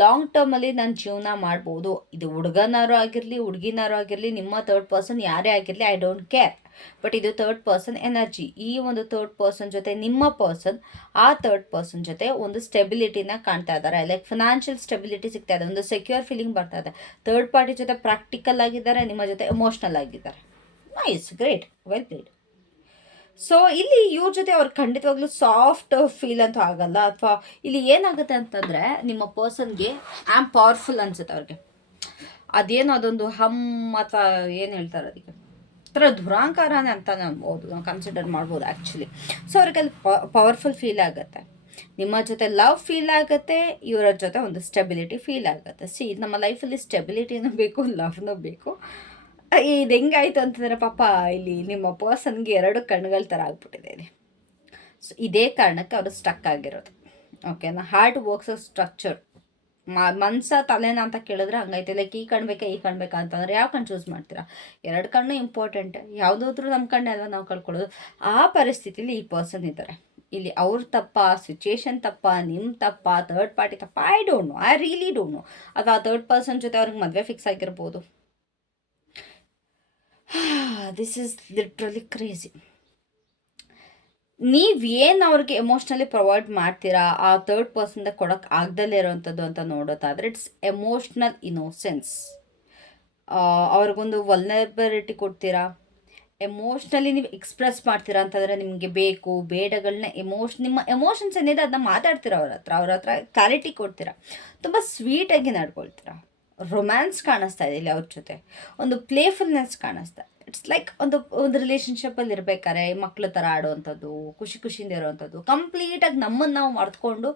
ಲಾಂಗ್ ಟರ್ಮಲ್ಲಿ ನಾನು ಜೀವನ ಮಾಡ್ಬೋದು. ಇದು ಹುಡುಗನಾರು ಆಗಿರಲಿ ಹುಡುಗಿನಾರು ಆಗಿರಲಿ, ನಿಮ್ಮ ಥರ್ಡ್ ಪರ್ಸನ್ ಯಾರೇ ಆಗಿರಲಿ, ಐ ಡೋಂಟ್ ಕೇರ್. ಬಟ್ ಇದು ಥರ್ಡ್ ಪರ್ಸನ್ ಎನರ್ಜಿ. ಈ ಒಂದು ಥರ್ಡ್ ಪರ್ಸನ್ ಜೊತೆ ನಿಮ್ಮ ಪರ್ಸನ್ ಆ ಥರ್ಡ್ ಪರ್ಸನ್ ಜೊತೆ ಒಂದು ಸ್ಟೆಬಿಲಿಟಿನ ಕಾಣ್ತಾ ಇದ್ದಾರೆ. ಲೈಕ್ ಫಿನಾನ್ಷಿಯಲ್ ಸ್ಟೆಬಿಲಿಟಿ ಸಿಗ್ತಾ ಇದೆ, ಒಂದು ಸೆಕ್ಯೂರ್ ಫೀಲಿಂಗ್ ಬರ್ತಾ ಇದೆ. ಥರ್ಡ್ ಪಾರ್ಟಿ ಜೊತೆ ಪ್ರಾಕ್ಟಿಕಲ್ ಆಗಿದ್ದಾರೆ, ನಿಮ್ಮ ಜೊತೆ ಎಮೋಷ್ನಲ್ ಆಗಿದ್ದಾರೆ. Nice, great, well played. So ಇಲ್ಲಿ ಇವ್ರ ಜೊತೆ ಅವ್ರಿಗೆ ಖಂಡಿತವಾಗ್ಲೂ ಸಾಫ್ಟ್ ಫೀಲ್ ಅಂತೂ ಆಗಲ್ಲ. ಅಥವಾ ಇಲ್ಲಿ ಏನಾಗುತ್ತೆ ಅಂತಂದರೆ, ನಿಮ್ಮ ಪರ್ಸನ್ಗೆ ಆಮ್ ಪವರ್ಫುಲ್ ಅನ್ಸುತ್ತೆ ಅವ್ರಿಗೆ. ಅದೇನೋ ಅದೊಂದು ಹಮ್ ಅಥವಾ ಏನು ಹೇಳ್ತಾರೆ ಅದಕ್ಕೆ, ಥರ ದುರಾಂಕಾರನೇ ಅಂತ ನಾವು ಕನ್ಸಿಡರ್ ಮಾಡ್ಬೋದು ಆ್ಯಕ್ಚುಲಿ. ಸೊ ಅವ್ರಿಗೆ ಅಲ್ಲಿ ಪವರ್ಫುಲ್ ಫೀಲ್ ಆಗುತ್ತೆ, ನಿಮ್ಮ ಜೊತೆ ಲವ್ ಫೀಲ್ ಆಗುತ್ತೆ, ಇವರ ಜೊತೆ ಒಂದು ಸ್ಟೆಬಿಲಿಟಿ ಫೀಲ್ ಆಗುತ್ತೆ. ನಮ್ಮ ಲೈಫಲ್ಲಿ ಸ್ಟೆಬಿಲಿಟಿನೂ ಬೇಕು, ಲವ್ನೂ ಬೇಕು. ಇದು ಹೆಂಗಾಯ್ತು ಅಂತಂದರೆ, ಪಾಪ ಇಲ್ಲಿ ನಿಮ್ಮ ಪರ್ಸನ್ಗೆ 2 ಕಣ್ಣುಗಳ ಥರ ಆಗ್ಬಿಟ್ಟಿದೆ ಇಲ್ಲಿ. ಸೊ ಇದೇ ಕಾರಣಕ್ಕೆ ಅವರು ಸ್ಟಕ್ ಆಗಿರೋದು. ಓಕೆನಾ. ಹಾರ್ಟ್ ವರ್ಕ್ಸ್ ಸ್ಟ್ರಕ್ಚರ್, ಮನ್ಸ ತಲೆನ ಅಂತ ಕೇಳಿದ್ರೆ ಹಂಗೈತೆ. ಲೈಕ್ ಈ ಕಣ್ಬೇಕಾ ಈ ಕಣ್ಬೇಕಾ ಅಂತಂದರೆ ಯಾವ ಕಣ್ಣು ಚೂಸ್ ಮಾಡ್ತೀರಾ? 2 ಕಣ್ಣು ಇಂಪಾರ್ಟೆಂಟ್. ಯಾವುದಾದ್ರೂ ನಮ್ಮ ಕಣ್ಣೆ ಅಲ್ವಾ ನಾವು ಕಳ್ಕೊಳ್ಳೋದು. ಆ ಪರಿಸ್ಥಿತಿಲಿ ಈ ಪರ್ಸನ್ ಇದ್ದಾರೆ. ಇಲ್ಲಿ ಅವ್ರ ತಪ್ಪ, ಸಿಚುಯೇಷನ್ ತಪ್ಪ, ನಿಮ್ಮ ತಪ್ಪ, ಥರ್ಡ್ ಪಾರ್ಟಿ ತಪ್ಪ, I don't know, I really don't know. ಅಥವಾ ಥರ್ಡ್ ಪರ್ಸನ್ ಜೊತೆ ಅವ್ರಿಗೆ ಮದುವೆ ಫಿಕ್ಸ್ ಆಗಿರ್ಬೋದು. This is literally crazy. ನೀವೇನು ಅವ್ರಿಗೆ ಎಮೋಷ್ನಲಿ ಪ್ರೊವೈಡ್ ಮಾಡ್ತೀರಾ ಆ ಥರ್ಡ್ ಪರ್ಸನ್ಗೆ ಕೊಡೋಕ್ಕೆ ಆಗ್ದಲ್ಲೇ ಇರೋವಂಥದ್ದು ಅಂತ ನೋಡೋದಾದರೆ, ಇಟ್ಸ್ ಎಮೋಷ್ನಲ್ ಇನೋಸೆನ್ಸ್. ಅವ್ರಿಗೊಂದು ವಲ್ನರಬಿಲಿಟಿ ಕೊಡ್ತೀರಾ, ಎಮೋಷ್ನಲಿ ನೀವು ಎಕ್ಸ್ಪ್ರೆಸ್ ಮಾಡ್ತೀರಾ ಅಂತಂದರೆ ನಿಮಗೆ ಬೇಕು ಬೇಡಗಳನ್ನ ನಿಮ್ಮ ಎಮೋಷನ್ಸ್ ಏನಿದೆ ಅದನ್ನ ಮಾತಾಡ್ತೀರಾ ಅವ್ರ ಹತ್ರ ಕ್ಲಾರಿಟಿ ಕೊಡ್ತೀರಾ, ತುಂಬ ಸ್ವೀಟಾಗಿ ನಡ್ಕೊಳ್ತೀರಾ. ರೊಮ್ಯಾನ್ಸ್ ಕಾಣಿಸ್ತಾ ಇದೆ ಇಲ್ಲಿ ಅವ್ರ ಜೊತೆ, ಒಂದು ಪ್ಲೇಫುಲ್ನೆಸ್ ಕಾಣಿಸ್ತಾ. ಇಟ್ಸ್ ಲೈಕ್ ಒಂದು ರಿಲೇಷನ್ಶಿಪ್ಪಲ್ಲಿ ಇರಬೇಕಾದ್ರೆ ಮಕ್ಳ ಥರ ಆಡೋವಂಥದ್ದು, ಖುಷಿಯಿಂದ ಇರೋವಂಥದ್ದು. ಕಂಪ್ಲೀಟಾಗಿ ನಮ್ಮನ್ನು ನಾವು ಮರೆತ್ಕೊಂಡು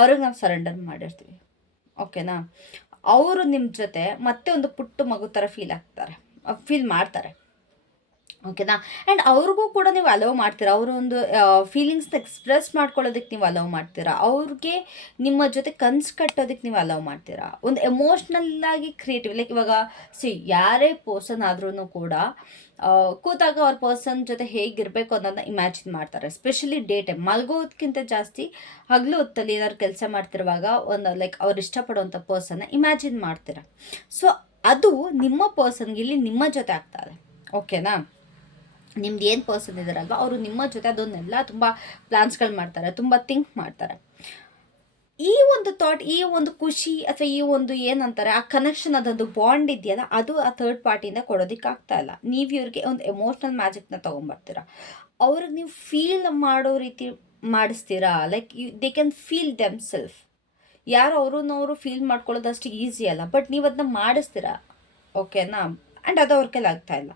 ಅವ್ರಿಗೆ ನಾವು ಸರೆಂಡರ್ ಮಾಡಿರ್ತೀವಿ. ಓಕೆನಾ. ಅವರು ನಿಮ್ಮ ಜೊತೆ ಮತ್ತೆ ಒಂದು ಪುಟ್ಟ ಮಗು ಥರ ಫೀಲ್ ಮಾಡ್ತಾರೆ. ಓಕೆನಾ. ಆ್ಯಂಡ್ ಅವ್ರಿಗೂ ಕೂಡ ನೀವು ಅಲೋ ಮಾಡ್ತೀರಾ, ಅವರು ಒಂದು ಫೀಲಿಂಗ್ಸ್ನ ಎಕ್ಸ್ಪ್ರೆಸ್ ಮಾಡ್ಕೊಳ್ಳೋದಕ್ಕೆ ನೀವು ಅಲೋ ಮಾಡ್ತೀರಾ, ಅವ್ರಿಗೆ ನಿಮ್ಮ ಜೊತೆ ಕನ್ಸು ಕಟ್ಟೋದಕ್ಕೆ ನೀವು ಅಲೋ ಮಾಡ್ತೀರಾ. ಒಂದು ಎಮೋಷ್ನಲ್ಲಾಗಿ ಕ್ರಿಯೇಟಿವ್, ಲೈಕ್ ಇವಾಗ ಯಾರೇ ಪರ್ಸನ್ ಆದ್ರೂ ಕೂಡ ಕೂತಾಗ ಅವ್ರ ಪರ್ಸನ್ ಜೊತೆ ಹೇಗಿರಬೇಕು ಅನ್ನೋದನ್ನ ಇಮ್ಯಾಜಿನ್ ಮಾಡ್ತಾರೆ. ಎಸ್ಪೆಷಲಿ ಡೇ ಟೈಮ್ ಮಲ್ಗೋದಕ್ಕಿಂತ ಜಾಸ್ತಿ ಹಗಲು ಹೊತ್ತಲ್ಲಿ ಏನಾದ್ರು ಕೆಲಸ ಮಾಡ್ತಿರುವಾಗ ಒಂದು ಲೈಕ್ ಅವ್ರು ಇಷ್ಟಪಡುವಂಥ ಪರ್ಸನ್ನ ಇಮ್ಯಾಜಿನ್ ಮಾಡ್ತೀರಾ. ಸೊ ಅದು ನಿಮ್ಮ ಪರ್ಸನ್ಗೆ ಇಲ್ಲಿ ನಿಮ್ಮ ಜೊತೆ ಆಗ್ತದೆ. ಓಕೆನಾ. ನಿಮ್ದು ಏನು ಪರ್ಸನ್ ಇದ್ದಾರಲ್ವ ಅವರು ನಿಮ್ಮ ಜೊತೆ ಅದನ್ನೆಲ್ಲ ತುಂಬ ಪ್ಲಾನ್ಸ್ಗಳು ಮಾಡ್ತಾರೆ, ತುಂಬ ಥಿಂಕ್ ಮಾಡ್ತಾರೆ. ಈ ಒಂದು ಥಾಟ್, ಈ ಒಂದು ಖುಷಿ ಅಥವಾ ಈ ಒಂದು ಏನಂತಾರೆ ಆ ಕನೆಕ್ಷನ್, ಅದೊಂದು ಬಾಂಡ್ ಇದೆಯಲ್ಲ, ಅದು ಆ ಥರ್ಡ್ ಪಾರ್ಟಿಯಿಂದ ಕೊಡೋದಕ್ಕೆ ಆಗ್ತಾ ಇಲ್ಲ. ನೀವು ಇವ್ರಿಗೆ ಒಂದು ಎಮೋಷ್ನಲ್ ಮ್ಯಾಜಿಕ್ನ ತೊಗೊಂಬರ್ತೀರಾ, ಅವ್ರಿಗೆ ನೀವು ಫೀಲ್ ಮಾಡೋ ರೀತಿ ಮಾಡಿಸ್ತೀರಾ. Like they can feel them self. ಯಾರು ಅವರು ಫೀಲ್ ಮಾಡ್ಕೊಳ್ಳೋದಷ್ಟು ಈಸಿ ಅಲ್ಲ, ಬಟ್ ನೀವು ಅದನ್ನ ಮಾಡಿಸ್ತೀರಾ. ಓಕೆನಾ. ಆ್ಯಂಡ್ ಅದು ಅವ್ರ ಕೈಲಿ ಆಗ್ತಾ ಇಲ್ಲ.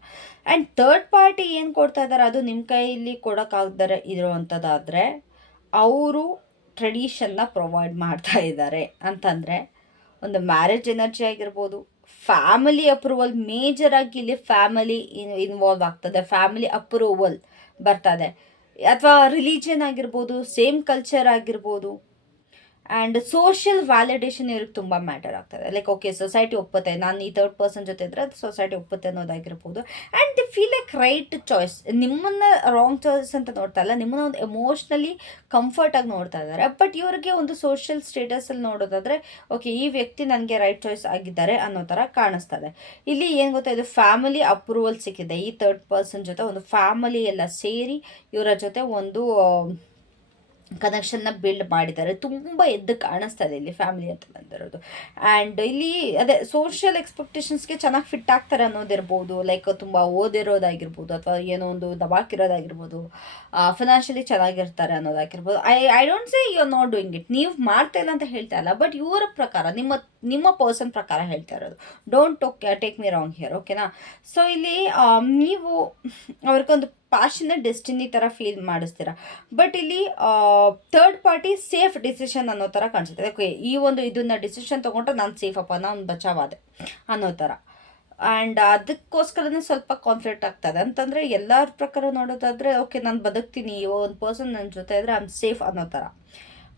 ಆ್ಯಂಡ್ ಥರ್ಡ್ ಪಾರ್ಟಿ ಏನು ಕೊಡ್ತಾ ಇದ್ದಾರೆ ಅದು ನಿಮ್ಮ ಕೈಯಲ್ಲಿ ಕೊಡೋಕ್ಕಾಗ್ದರೆ ಇರೋವಂಥದ್ದಾದರೆ ಅವರು ಟ್ರೆಡಿಷನ್ನ ಪ್ರೊವೈಡ್ ಮಾಡ್ತಾ ಇದ್ದಾರೆ. ಅಂತಂದರೆ ಒಂದು ಮ್ಯಾರೇಜ್ ಎನರ್ಜಿ ಆಗಿರ್ಬೋದು, ಫ್ಯಾಮಿಲಿ ಅಪ್ರೂವಲ್, ಮೇಜರಾಗಿ ಇಲ್ಲಿ ಫ್ಯಾಮಿಲಿ ಇನ್ವಾಲ್ವ್ ಆಗ್ತದೆ, ಫ್ಯಾಮಿಲಿ ಅಪ್ರೂವಲ್ ಬರ್ತದೆ. ಅಥವಾ ರಿಲಿಜನ್ ಆಗಿರ್ಬೋದು, ಸೇಮ್ ಕಲ್ಚರ್ ಆಗಿರ್ಬೋದು. ಆ್ಯಂಡ್ ಸೋಷಿಯಲ್ ವ್ಯಾಲಿಡೇಷನ್ ಇವ್ರಿಗೆ ತುಂಬ ಮ್ಯಾಟರ್ ಆಗ್ತದೆ. ಲೈಕ್ ಓಕೆ ಸೊಸೈಟಿ ಒಪ್ಪುತ್ತೆ, ನಾನು ಈ ಥರ್ಡ್ ಪರ್ಸನ್ ಜೊತೆ ಇದ್ದರೆ ಅದು ಸೊಸೈಟಿ ಒಪ್ಪುತ್ತೆ ಅನ್ನೋದಾಗಿರ್ಬೋದು. And they feel like right choice. ನಿಮ್ಮನ್ನು ರಾಂಗ್ ಚಾಯ್ಸ್ ಅಂತ ನೋಡ್ತಾ ಇಲ್ಲ, ನಿಮ್ಮನ್ನ ಒಂದು ಎಮೋಷ್ನಲಿ ಕಂಫರ್ಟಾಗಿ ನೋಡ್ತಾ ಇದ್ದಾರೆ. ಬಟ್ ಇವ್ರಿಗೆ ಒಂದು ಸೋಷಿಯಲ್ ಸ್ಟೇಟಸಲ್ಲಿ ನೋಡೋದಾದರೆ ಓಕೆ ಈ ವ್ಯಕ್ತಿ ನನಗೆ ರೈಟ್ ಚಾಯ್ಸ್ ಆಗಿದ್ದಾರೆ ಅನ್ನೋ ಥರ ಕಾಣಿಸ್ತದೆ. ಇಲ್ಲಿ ಏನು ಗೊತ್ತಾ, ಇದು ಫ್ಯಾಮಿಲಿ ಅಪ್ರೂವಲ್ ಸಿಕ್ಕಿದೆ. ಈ ಥರ್ಡ್ ಪರ್ಸನ್ ಜೊತೆ ಒಂದು ಫ್ಯಾಮಿಲಿ ಎಲ್ಲ ಸೇರಿ ಇವರ ಜೊತೆ ಒಂದು ಕನೆಕ್ಷನ್ನ ಬಿಲ್ಡ್ ಮಾಡಿದ್ದಾರೆ. ತುಂಬ ಎದ್ದು ಕಾಣಿಸ್ತಾ ಇದೆ ಇಲ್ಲಿ ಫ್ಯಾಮಿಲಿ ಅಂತ ಬಂದಿರೋದು. ಆ್ಯಂಡ್ ಇಲ್ಲಿ ಅದೇ ಸೋಷಿಯಲ್ ಎಕ್ಸ್ಪೆಕ್ಟೇಷನ್ಸ್ಗೆ ಚೆನ್ನಾಗಿ ಫಿಟ್ ಆಗ್ತಾರೆ ಅನ್ನೋದಿರ್ಬೋದು. ಲೈಕ್ ತುಂಬ ಓದಿರೋದಾಗಿರ್ಬೋದು, ಅಥವಾ ಏನೋ ಒಂದು ದಬಾಕಿರೋದಾಗಿರ್ಬೋದು, ಫಿನಾನ್ಷಿಯಲಿ ಚೆನ್ನಾಗಿರ್ತಾರೆ ಅನ್ನೋದಾಗಿರ್ಬೋದು. I don't say you are not doing it. ನೀವು ಮಾಡ್ತಾ ಇಲ್ಲ ಅಂತ ಹೇಳ್ತಾ ಇಲ್ಲ, ಬಟ್ ಇವರ ಪ್ರಕಾರ ನಿಮ್ಮ ನಿಮ್ಮ ಪರ್ಸನ್ ಪ್ರಕಾರ ಹೇಳ್ತಾ ಇರೋದು. Don't take me wrong here, ಓಕೆನಾ. ಸೊ ಇಲ್ಲಿ ನೀವು ಅವ್ರಿಗೊಂದು ಪ್ಯಾಷನೇಟ್ ಡೆಸ್ಟಿನಿ ಥರ ಫೀಲ್ ಮಾಡಿಸ್ತೀರಾ. ಬಟ್ ಇಲ್ಲಿ ಥರ್ಡ್ ಪಾರ್ಟಿ ಸೇಫ್ ಡಿಸಿಷನ್ ಅನ್ನೋ ಥರ ಕಾಣಿಸುತ್ತೆ. ಓಕೆ, ಈ ಒಂದು ಇದನ್ನ ಡಿಸಿಷನ್ ತೊಗೊಂಡ್ರೆ ನಾನು ಸೇಫಪ್ಪ, ನಾನು ಬಚಾವಾದೆ ಅನ್ನೋ ಥರ. ಆ್ಯಂಡ್ ಅದಕ್ಕೋಸ್ಕರನೇ ಸ್ವಲ್ಪ ಕಾನ್ಫ್ಲಿಕ್ಟ್ ಆಗ್ತದೆ. ಅಂತಂದರೆ ಎಲ್ಲರ ಪ್ರಕಾರ ನೋಡೋದಾದರೆ ಓಕೆ ನಾನು ಬದುಕ್ತೀನಿ, ಒಂದು ಪರ್ಸನ್ ನನ್ನ ಜೊತೆ ಇದ್ದರೆ ಐ ಆಮ್ ಸೇಫ್ ಅನ್ನೋ ಥರ.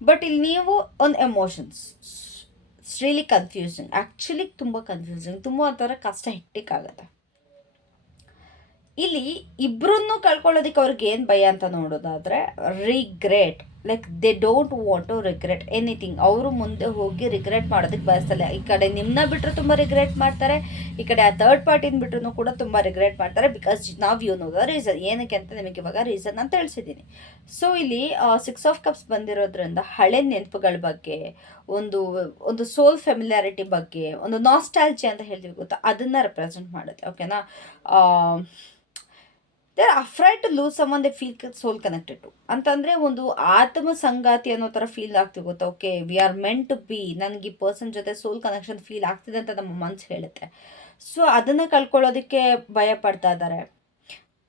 ಬಟ್ ಇಲ್ಲಿ ನೀವು ಒಂದು ಎಮೋಷನ್ಸ್ ರಿಯಲಿ ಕನ್ಫ್ಯೂಸಿಂಗ್, ಆ್ಯಕ್ಚುಲಿ ತುಂಬ ಕನ್ಫ್ಯೂಸಿಂಗ್, ತುಂಬ ಒಂಥರ ಕಷ್ಟ ಹೆಕ್ಟಿಕ್ ಆಗುತ್ತೆ. ಇಲ್ಲಿ ಇಬ್ಬರನ್ನು ಕಳ್ಕೊಳ್ಳೋದಕ್ಕೆ ಅವ್ರಿಗೆ ಏನು ಭಯ ಅಂತ ನೋಡೋದಾದರೆ regret. Like they don't want to regret anything. ಅವರು ಮುಂದೆ ಹೋಗಿ ರಿಗ್ರೆಟ್ ಮಾಡೋದಕ್ಕೆ ಬಯಸಲ್ಲ. ಈ ಕಡೆ ನಿಮ್ಮನ್ನ ಬಿಟ್ಟರು ತುಂಬ ರಿಗ್ರೆಟ್ ಮಾಡ್ತಾರೆ, ಈ ಕಡೆ ಆ ಥರ್ಡ್ ಪಾರ್ಟಿನ ಬಿಟ್ಟರು ಕೂಡ ತುಂಬ ರಿಗ್ರೆಟ್ ಮಾಡ್ತಾರೆ. ಬಿಕಾಸ್ ನಾವು ಯು ನೋ ದ ರೀಸನ್, ಏನಕ್ಕೆ ಅಂತ ನಿಮಗೆ ಇವಾಗ ರೀಸನ್ ಅಂತ ತಿಳಿಸಿದ್ದೀನಿ. ಸೊ ಇಲ್ಲಿ 6 ಆಫ್ ಕಪ್ಸ್ ಬಂದಿರೋದ್ರಿಂದ ಹಳೆ ನೆನಪುಗಳ ಬಗ್ಗೆ, ಒಂದು ಒಂದು ಸೋಲ್ ಫೆಮಿಲಿಯಾರಿಟಿ ಬಗ್ಗೆ, ಒಂದು ನಾಸ್ಟಾಲ್ಜಿ ಅಂತ ಹೇಳ್ತೀವಿ ಗೊತ್ತಾ, ಅದನ್ನು ರೆಪ್ರೆಸೆಂಟ್ ಮಾಡುತ್ತೆ, ಓಕೆನಾ. They are afraid to lose someone they feel soul connected to. ಅಂತಂದರೆ ಒಂದು ಆತ್ಮ ಸಂಗಾತಿ ಅನ್ನೋ ಥರ ಫೀಲ್ ಆಗ್ತೀವಿ ಗೊತ್ತಾ. Okay, we are meant to be, ನನಗೆ ಈ ಪರ್ಸನ್ ಜೊತೆ ಸೋಲ್ ಕನೆಕ್ಷನ್ ಫೀಲ್ ಆಗ್ತಿದೆ ಅಂತ ನಮ್ಮ ಮನಸ್ಸು ಹೇಳುತ್ತೆ. ಸೊ ಅದನ್ನು ಕಳ್ಕೊಳ್ಳೋದಕ್ಕೆ ಭಯ ಪಡ್ತಾ ಇದ್ದಾರೆ.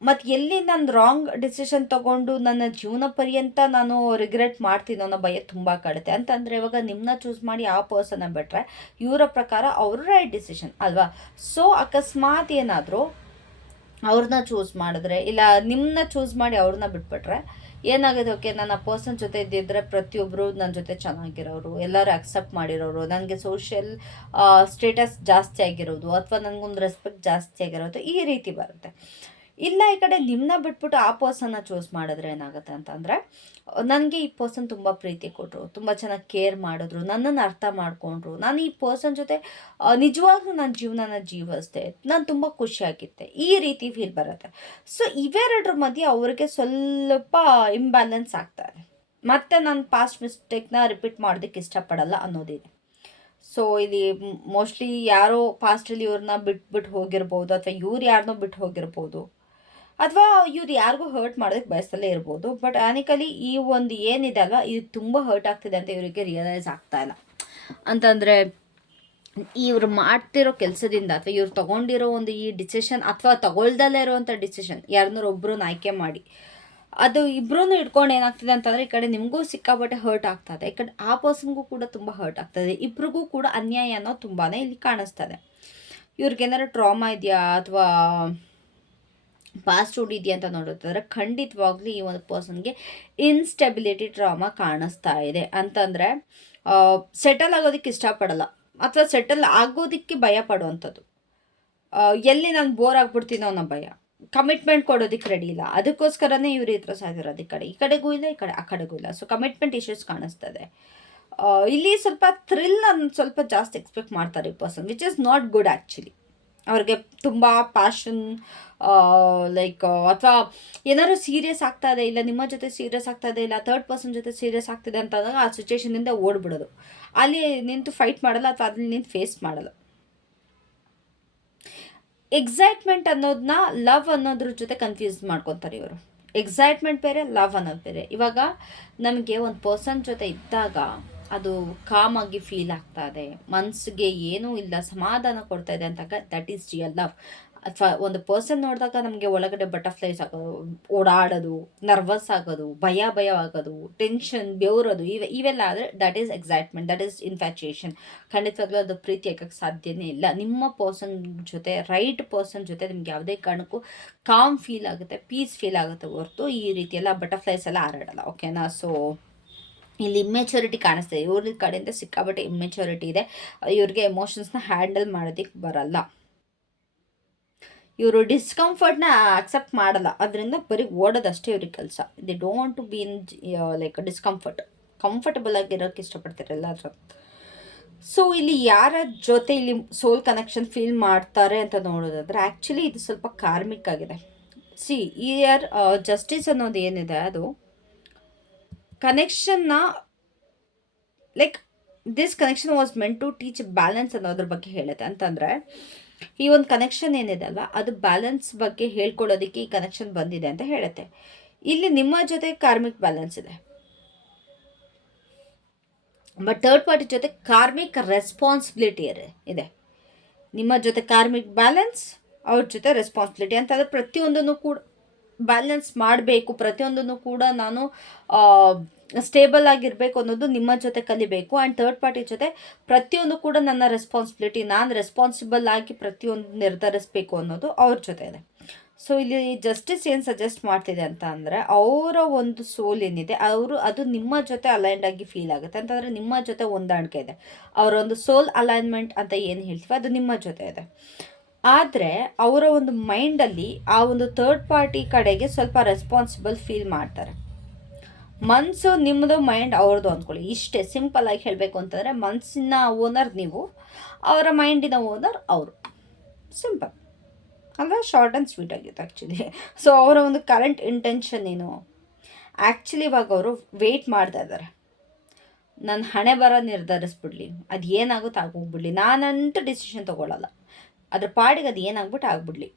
ಮತ್ತು ಎಲ್ಲಿ ನಾನು ರಾಂಗ್ ಡಿಸಿಷನ್ ತೊಗೊಂಡು ನನ್ನ ಜೀವನ ಪರ್ಯಂತ ನಾನು ರಿಗ್ರೆಟ್ ಮಾಡ್ತೀನಿ ಅನ್ನೋ ಭಯ ತುಂಬ ಕಾಡುತ್ತೆ. ಅಂತಂದರೆ ಇವಾಗ ನಿಮ್ಮನ್ನ ಚೂಸ್ ಮಾಡಿ ಆ ಪರ್ಸನ್ನ ಬಿಟ್ಟರೆ ಇವರ ಪ್ರಕಾರ ಅವರು ರೈಟ್ ಡಿಸಿಷನ್ ಅಲ್ವಾ. ಸೊ ಅಕಸ್ಮಾತ್ ಏನಾದರೂ ಅವ್ರನ್ನ ಚೂಸ್ ಮಾಡಿದ್ರೆ, ಇಲ್ಲ ನಿಮ್ಮನ್ನ ಚೂಸ್ ಮಾಡಿ ಅವ್ರನ್ನ ಬಿಟ್ಬಿಟ್ರೆ ಏನಾಗುತ್ತೆ, ಓಕೆ ನನ್ನ ಪರ್ಸನ್ ಜೊತೆ ಇದ್ದಿದ್ರೆ ಪ್ರತಿಯೊಬ್ಬರು ನನ್ನ ಜೊತೆ ಚೆನ್ನಾಗಿರೋರು, ಎಲ್ಲರೂ ಅಕ್ಸೆಪ್ಟ್ ಮಾಡಿರೋರು, ನನಗೆ ಸೋಷಿಯಲ್ ಸ್ಟೇಟಸ್ ಜಾಸ್ತಿ ಆಗಿರೋದು, ಅಥವಾ ನನಗೊಂದು ರೆಸ್ಪೆಕ್ಟ್ ಜಾಸ್ತಿ ಆಗಿರೋದು, ಈ ರೀತಿ ಬರುತ್ತೆ. ಇಲ್ಲ ಈ ಕಡೆ ನಿಮ್ಮನ್ನ ಬಿಟ್ಬಿಟ್ಟು ಆ ಪರ್ಸನ್ನ ಚೂಸ್ ಮಾಡಿದ್ರೆ ಏನಾಗುತ್ತೆ ಅಂತಂದರೆ, ನನಗೆ ಈ ಪರ್ಸನ್ ತುಂಬ ಪ್ರೀತಿ ಕೊಟ್ಟರು, ತುಂಬ ಚೆನ್ನಾಗಿ ಕೇರ್ ಮಾಡಿದ್ರು, ನನ್ನನ್ನು ಅರ್ಥ ಮಾಡಿಕೊಂಡ್ರು, ನಾನು ಈ ಪರ್ಸನ್ ಜೊತೆ ನಿಜವಾಗ್ಲೂ ನನ್ನ ಜೀವನನ ಜೀವಿಸ್ದೆ, ನಾನು ತುಂಬ ಖುಷಿಯಾಗಿದ್ದೆ, ಈ ರೀತಿ ಫೀಲ್ ಬರುತ್ತೆ. ಸೊ ಇವೆರಡರ ಮಧ್ಯೆ ಅವ್ರಿಗೆ ಸ್ವಲ್ಪ ಇಂಬ್ಯಾಲೆನ್ಸ್ ಆಗ್ತಾರೆ. ಮತ್ತು ನಾನು ಪಾಸ್ಟ್ ಮಿಸ್ಟೇಕ್ನ ರಿಪೀಟ್ ಮಾಡೋದಕ್ಕೆ ಇಷ್ಟಪಡಲ್ಲ ಅನ್ನೋದಿದೆ. ಸೊ ಇಲ್ಲಿ ಮೋಸ್ಟ್ಲಿ ಯಾರೋ ಪಾಸ್ಟಲ್ಲಿ ಇವ್ರನ್ನ ಬಿಟ್ಬಿಟ್ಟು ಹೋಗಿರ್ಬೋದು, ಅಥವಾ ಇವ್ರು ಯಾರನ್ನೋ ಬಿಟ್ಟು ಹೋಗಿರ್ಬೋದು, ಅಥವಾ ಇವ್ರು ಯಾರಿಗೂ ಹರ್ಟ್ ಮಾಡೋದಕ್ಕೆ ಬಯಸಲ್ಲೇ ಇರ್ಬೋದು. ಬಟ್ ಆ್ಯನಿಕಲಿ ಈ ಒಂದು ಏನಿದೆ ಅಲ್ವಾ, ಇದು ತುಂಬ ಹರ್ಟ್ ಆಗ್ತಿದೆ ಅಂತ ಇವರಿಗೆ ರಿಯಲೈಸ್ ಆಗ್ತಾ ಇಲ್ಲ. ಅಂತಂದರೆ ಇವ್ರು ಮಾಡ್ತಿರೋ ಕೆಲಸದಿಂದ, ಅಥವಾ ಇವ್ರು ತೊಗೊಂಡಿರೋ ಒಂದು ಈ ಡಿಸಿಷನ್, ಅಥವಾ ತಗೊಳ್ದಲ್ಲೇ ಇರೋವಂಥ ಡಿಸಿಷನ್, ಯಾರನ್ನೊಬ್ಬರು ಆಯ್ಕೆ ಮಾಡಿ ಅದು ಇಬ್ಬರೂ ಇಟ್ಕೊಂಡು ಏನಾಗ್ತಿದೆ ಅಂತಂದರೆ, ಈ ಕಡೆ ನಿಮಗೂ ಸಿಕ್ಕಾಪಟ್ಟೆ ಹರ್ಟ್ ಆಗ್ತದೆ, ಈ ಕಡೆ ಆ ಪರ್ಸನ್ಗೂ ಕೂಡ ತುಂಬ ಹರ್ಟ್ ಆಗ್ತದೆ. ಇಬ್ರಿಗೂ ಕೂಡ ಅನ್ಯಾಯ ಅನ್ನೋ ತುಂಬಾ ಇಲ್ಲಿ ಕಾಣಿಸ್ತದೆ. ಇವ್ರಿಗೇನಾದ್ರು ಟ್ರಾಮಾ ಇದೆಯಾ ಅಥವಾ ಪಾಸ್ಟ್ ಇದೆಯಾ ಅಂತ ನೋಡೋದಾದ್ರೆ ಖಂಡಿತವಾಗ್ಲೂ ಈ ಒಂದು ಪರ್ಸನ್ಗೆ ಇನ್ಸ್ಟೆಬಿಲಿಟಿ ಟ್ರಾಮಾ ಕಾಣಿಸ್ತಾ ಇದೆ. ಅಂತಂದರೆ ಸೆಟಲ್ ಆಗೋದಕ್ಕೆ ಇಷ್ಟಪಡಲ್ಲ, ಅಥವಾ ಸೆಟಲ್ ಆಗೋದಕ್ಕೆ ಭಯ ಪಡುವಂಥದ್ದು. ಎಲ್ಲಿ ನಾನು ಬೋರ್ ಆಗ್ಬಿಡ್ತೀನೋ ಅನ್ನೋ ಭಯ, ಕಮಿಟ್ಮೆಂಟ್ ಕೊಡೋದಕ್ಕೆ ರೆಡಿ ಇಲ್ಲ, ಅದಕ್ಕೋಸ್ಕರನೇ ಇವ್ರು ಈ ಥರ ಸಾಯ್ತಿರೋದು. ಈ ಕಡೆಗೂ ಇಲ್ಲ, ಈ ಕಡೆ ಆ ಕಡೆಗೂ ಇಲ್ಲ. ಸೊ ಕಮಿಟ್ಮೆಂಟ್ ಇಶ್ಯೂಸ್ ಕಾಣಿಸ್ತದೆ. ಇಲ್ಲಿ ಸ್ವಲ್ಪ ಥ್ರಿಲ್ ಸ್ವಲ್ಪ ಜಾಸ್ತಿ ಎಕ್ಸ್ಪೆಕ್ಟ್ ಮಾಡ್ತಾರೆ ಈ person, which is not good actually. ಅವ್ರಿಗೆ ತುಂಬ ಪ್ಯಾಷನ್ ಲೈಕ್, ಅಥವಾ ಏನಾದ್ರು ಸೀರಿಯಸ್ ಆಗ್ತಾ ಇದೆ, ಇಲ್ಲ ನಿಮ್ಮ ಜೊತೆ ಸೀರಿಯಸ್ ಆಗ್ತಾ ಇದೆ, ಇಲ್ಲ ಥರ್ಡ್ ಪರ್ಸನ್ ಜೊತೆ ಸೀರಿಯಸ್ ಆಗ್ತಿದೆ ಅಂತಂದಾಗ ಆ ಸಿಚುವೇಶನಿಂದ ಓಡ್ಬಿಡೋದು. ಅಲ್ಲಿ ನಿಂತು ಫೈಟ್ ಮಾಡಲ್ಲ, ಅಥವಾ ಅಲ್ಲಿ ನಿಂತು ಫೇಸ್ ಮಾಡಲ್ಲ. ಎಕ್ಸೈಟ್ಮೆಂಟ್ ಅನ್ನೋದನ್ನ ಲವ್ ಅನ್ನೋದ್ರ ಜೊತೆ ಕನ್ಫ್ಯೂಸ್ ಮಾಡ್ಕೊತಾರೆ ಇವರು. ಎಕ್ಸೈಟ್ಮೆಂಟ್ ಬೇರೆ, ಲವ್ ಅನ್ನೋದು ಬೇರೆ. ಇವಾಗ ನಮಗೆ ಒಂದು ಪರ್ಸನ್ ಜೊತೆ ಇದ್ದಾಗ ಅದು ಕಾಮಾಗಿ ಫೀಲ್ ಆಗ್ತಾ ಇದೆ, ಮನಸ್ಸಿಗೆ ಏನೂ ಇಲ್ಲ, ಸಮಾಧಾನ ಕೊಡ್ತಾ ಇದೆ ಅಂತಾಗ ದಟ್ ಈಸ್ ರಿಯಲ್ ಲವ್. ಅಥವಾ ಒಂದು ಪರ್ಸನ್ ನೋಡಿದಾಗ ನಮಗೆ ಒಳಗಡೆ ಬಟರ್ಫ್ಲೈಸ್ ಆಗೋದು, ಓಡಾಡೋದು, ನರ್ವಸ್ ಆಗೋದು, ಭಯ ಆಗೋದು, ಟೆನ್ಷನ್, ಬೆವರೋದು, ಇವೆಲ್ಲ ಆದರೆ that is excitement, that is infatuation. ಖಂಡಿತವಾಗ್ಲೂ ಅದು ಪ್ರೀತಿ ಆಗಕ್ಕೆ ಸಾಧ್ಯನೇ ಇಲ್ಲ. ನಿಮ್ಮ ಪರ್ಸನ್ ಜೊತೆ, ರೈಟ್ ಪರ್ಸನ್ ಜೊತೆ ನಿಮ್ಗೆ ಯಾವುದೇ ಕಾರಣಕ್ಕೂ ಕಾಮ್ ಫೀಲ್ ಆಗುತ್ತೆ, ಪೀಸ್ ಫೀಲ್ ಆಗುತ್ತೆ ಹೊರತು ಈ ರೀತಿ ಎಲ್ಲ ಬಟರ್ಫ್ಲೈಸ್ ಎಲ್ಲ ಹಾರಾಡಲ್ಲ, ಓಕೆನಾ. ಸೊ ಇಲ್ಲಿ ಇಮ್ಮೆಚುರಿಟಿ ಕಾಣಿಸ್ತಿದೆ, ಇವ್ರ ಕಡೆಯಿಂದ ಸಿಕ್ಕಾಬಟ್ಟೆ ಇಮ್ಮೆಚುರಿಟಿ ಇದೆ. ಇವ್ರಿಗೆ ಎಮೋಷನ್ಸ್ನ ಹ್ಯಾಂಡಲ್ ಮಾಡೋದಕ್ಕೆ ಬರಲ್ಲ. ಇವರು ಡಿಸ್ಕಂಫರ್ಟ್ನ ಅಕ್ಸೆಪ್ಟ್ ಮಾಡಲ್ಲ, ಅದರಿಂದ ಬರೀ ಓಡೋದಷ್ಟೇ ಇವ್ರಿಗೆ ಕೆಲಸ. They don't to be in like comfortable ಆಗಿರೋಕ್ಕೆ ಇಷ್ಟಪಡ್ತಾರೆ ಎಲ್ಲಾದ್ರೂ. ಸೊ ಇಲ್ಲಿ ಯಾರ ಜೊತೆ ಇಲ್ಲಿ ಸೋಲ್ ಕನೆಕ್ಷನ್ ಫೀಲ್ ಮಾಡ್ತಾರೆ ಅಂತ ನೋಡೋದಾದ್ರೆ ಆ್ಯಕ್ಚುಲಿ ಇದು ಸ್ವಲ್ಪ ಕಾರ್ಮಿಕ್ ಆಗಿದೆ. ಸಿ ಇಯರ್ ಜಸ್ಟಿಸ್ ಅನ್ನೋದು ಏನಿದೆ ಅದು ಕನೆಕ್ಷನ್ನ, like this connection was meant to teach balance ಅನ್ನೋದ್ರ ಬಗ್ಗೆ ಹೇಳುತ್ತೆ. ಅಂತಂದರೆ ಈ ಒಂದು ಕನೆಕ್ಷನ್ ಏನಿದೆ ಅಲ್ವಾ, ಅದು ಬ್ಯಾಲೆನ್ಸ್ ಬಗ್ಗೆ ಹೇಳ್ಕೊಳ್ಳೋದಕ್ಕೆ ಈ ಕನೆಕ್ಷನ್ ಬಂದಿದೆ ಅಂತ ಹೇಳುತ್ತೆ. ಇಲ್ಲಿ ನಿಮ್ಮ ಜೊತೆ ಕಾರ್ಮಿಕ್ ಬ್ಯಾಲೆನ್ಸ್ ಇದೆ. ಬಟ್ ಥರ್ಡ್ ಪಾರ್ಟಿ ಜೊತೆ ಕಾರ್ಮಿಕ್ ರೆಸ್ಪಾನ್ಸಿಬಿಲಿಟಿ ಇದೆ. ನಿಮ್ಮ ಜೊತೆ ಕಾರ್ಮಿಕ್ ಬ್ಯಾಲೆನ್ಸ್, ಅವ್ರ ಜೊತೆ ರೆಸ್ಪಾನ್ಸಿಬಿಲಿಟಿ ಅಂತಂದರೆ ಪ್ರತಿಯೊಂದನ್ನು ಕೂಡ ಬ್ಯಾಲೆನ್ಸ್ ಮಾಡಬೇಕು, ಪ್ರತಿಯೊಂದನ್ನು ಕೂಡ ನಾನು ಸ್ಟೇಬಲ್ ಆಗಿರಬೇಕು ಅನ್ನೋದು ನಿಮ್ಮ ಜೊತೆ ಕಲಿಬೇಕು. ಆ್ಯಂಡ್ ಥರ್ಡ್ ಪಾರ್ಟಿ ಜೊತೆ ಪ್ರತಿಯೊಂದು ಕೂಡ ನನ್ನ ರೆಸ್ಪಾನ್ಸಿಬಿಲಿಟಿ, ನಾನು ರೆಸ್ಪಾನ್ಸಿಬಲ್ ಆಗಿ ಪ್ರತಿಯೊಂದು ನಿರ್ಧರಿಸಬೇಕು ಅನ್ನೋದು ಅವ್ರ ಜೊತೆ ಇದೆ. ಸೊ ಇಲ್ಲಿ ಜಸ್ಟಿಸ್ ಏನು ಸಜೆಸ್ಟ್ ಮಾಡ್ತಿದೆ ಅಂತ ಅಂದರೆ, ಅವರ ಒಂದು ಸೋಲ್ ಏನಿದೆ ಅದು ನಿಮ್ಮ ಜೊತೆ ಅಲೈನ್ಡ್ ಆಗಿ ಫೀಲ್ ಆಗುತ್ತೆ. ಅಂತಂದರೆ ನಿಮ್ಮ ಜೊತೆ ಹೊಂದಾಣಿಕೆ ಇದೆ. ಅವರ ಒಂದು ಸೋಲ್ ಅಲೈನ್ಮೆಂಟ್ ಅಂತ ಏನು ಹೇಳ್ತೀವಿ ಅದು ನಿಮ್ಮ ಜೊತೆ ಇದೆ. ಆದರೆ ಅವರ ಒಂದು ಮೈಂಡಲ್ಲಿ ಆ ಒಂದು ಥರ್ಡ್ ಪಾರ್ಟಿ ಕಡೆಗೆ ಸ್ವಲ್ಪ ರೆಸ್ಪಾನ್ಸಿಬಲ್ ಫೀಲ್ ಮಾಡ್ತಾರೆ. ಮನಸ್ಸು ನಿಮ್ಮದು, ಮೈಂಡ್ ಅವ್ರದ್ದು ಅಂದ್ಕೊಳ್ಳಿ. ಇಷ್ಟೇ ಸಿಂಪಲ್ ಆಗಿ ಹೇಳಬೇಕು ಅಂತಂದರೆ, ಮನಸ್ಸಿನ ಓನರ್ ನೀವು, ಅವರ ಮೈಂಡಿನ ಓನರ್ ಅವರು. ಸಿಂಪಲ್ ಅಲ್ವಾ? ಶಾರ್ಟ್ ಆ್ಯಂಡ್ ಸ್ವೀಟ್ ಆಗಿತ್ತು ಆ್ಯಕ್ಚುಲಿ. ಸೊ ಅವರ ಒಂದು ಕರೆಂಟ್ ಇಂಟೆನ್ಷನ್ ಏನು, ಆ್ಯಕ್ಚುಲಿ ಇವಾಗ ಅವರು ವೆಯ್ಟ್ ಮಾಡ್ತಾ ಇದ್ದಾರೆ. ನನ್ನ ಹಣೆ ಬರ ನಿರ್ಧರಿಸ್ಬಿಡ್ಲಿ, ಅದು ಏನಾಗುತ್ತೆ ಆಗೋಗ್ಬಿಡ್ಲಿ, ನಾನಂತೂ ಡಿಸಿಷನ್ ತೊಗೊಳ್ಳಲ್ಲ, ಅದ್ರ ಪಾಡಿಗೆ ಅದು ಏನಾಗ್ಬಿಟ್ಟು ಆಗ್ಬಿಡ್ಲಿ.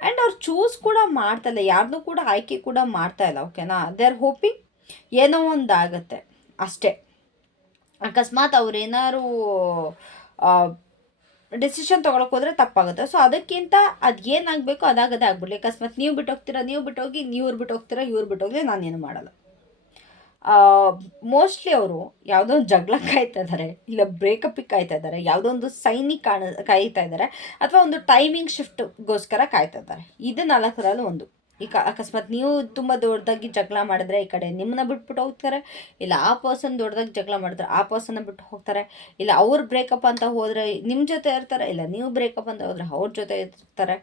ಆ್ಯಂಡ್ ಅವ್ರು ಚೂಸ್ ಕೂಡ ಮಾಡ್ತಾಯಿಲ್ಲ, ಯಾರನ್ನೂ ಕೂಡ ಆಯ್ಕೆ ಕೂಡ ಮಾಡ್ತಾಯಿಲ್ಲ. ಓಕೆನಾ? ದೇ ಆರ್ ಹೋಪಿಂಗ್ ಏನೋ ಒಂದು ಆಗುತ್ತೆ ಅಷ್ಟೇ. ಅಕಸ್ಮಾತ್ ಅವ್ರೇನಾದ್ರು ಡಿಸಿಷನ್ ತೊಗೊಳಕ್ಕೆ ಹೋದರೆ ತಪ್ಪಾಗುತ್ತೆ. ಸೊ ಅದಕ್ಕಿಂತ ಅದು ಏನಾಗಬೇಕು ಅದಾಗದೇ ಆಗ್ಬಿಡ್ಲಿ. ಅಕಸ್ಮಾತ್ ನೀವು ಬಿಟ್ಟೋಗ್ತೀರಾ, ನೀವು ಬಿಟ್ಟೋಗಿ, ಇವ್ರು ಬಿಟ್ಟೋಗ್ತೀರಾ, ಇವ್ರು ಬಿಟ್ಟೋಗಿ, ನಾನೇನು ಮಾಡಲ್ಲ. ಮೋಸ್ಟ್ಲಿ ಅವರು ಯಾವುದೋ ಒಂದು ಜಗಳ ಕಾಯ್ತಾ ಇದ್ದಾರೆ, ಇಲ್ಲ ಬ್ರೇಕಪ್ಪಿಗೆ ಕಾಯ್ತಾ ಇದ್ದಾರೆ, ಯಾವುದೋ ಒಂದು ಸೈನಿಗೆ ಕಾಯ್ತಾ ಇದ್ದಾರೆ, ಅಥವಾ ಒಂದು ಟೈಮಿಂಗ್ ಶಿಫ್ಟ್ಗೋಸ್ಕರ ಕಾಯ್ತಾ ಇದ್ದಾರೆ. ಇದು 4ರಲ್ಲಿ ಒಂದು. ಈಗ ಅಕಸ್ಮಾತ್ ನೀವು ತುಂಬ ದೊಡ್ಡದಾಗಿ ಜಗಳ ಮಾಡಿದ್ರೆ ಈ ಕಡೆ ನಿಮ್ಮನ್ನ ಬಿಟ್ಬಿಟ್ಟು ಹೋಗ್ತಾರೆ, ಇಲ್ಲ ಆ ಪರ್ಸನ್ ದೊಡ್ಡದಾಗಿ ಜಗಳ ಮಾಡಿದ್ರೆ ಆ ಪರ್ಸನ್ನ ಬಿಟ್ಟು ಹೋಗ್ತಾರೆ, ಇಲ್ಲ ಅವ್ರು ಬ್ರೇಕಪ್ ಅಂತ ಹೋದರೆ ನಿಮ್ಮ ಜೊತೆ ಇರ್ತಾರೆ, ಇಲ್ಲ ನೀವು ಬ್ರೇಕಪ್ ಅಂತ ಹೋದರೆ ಅವ್ರ ಜೊತೆ ಇರ್ತಾರೆ.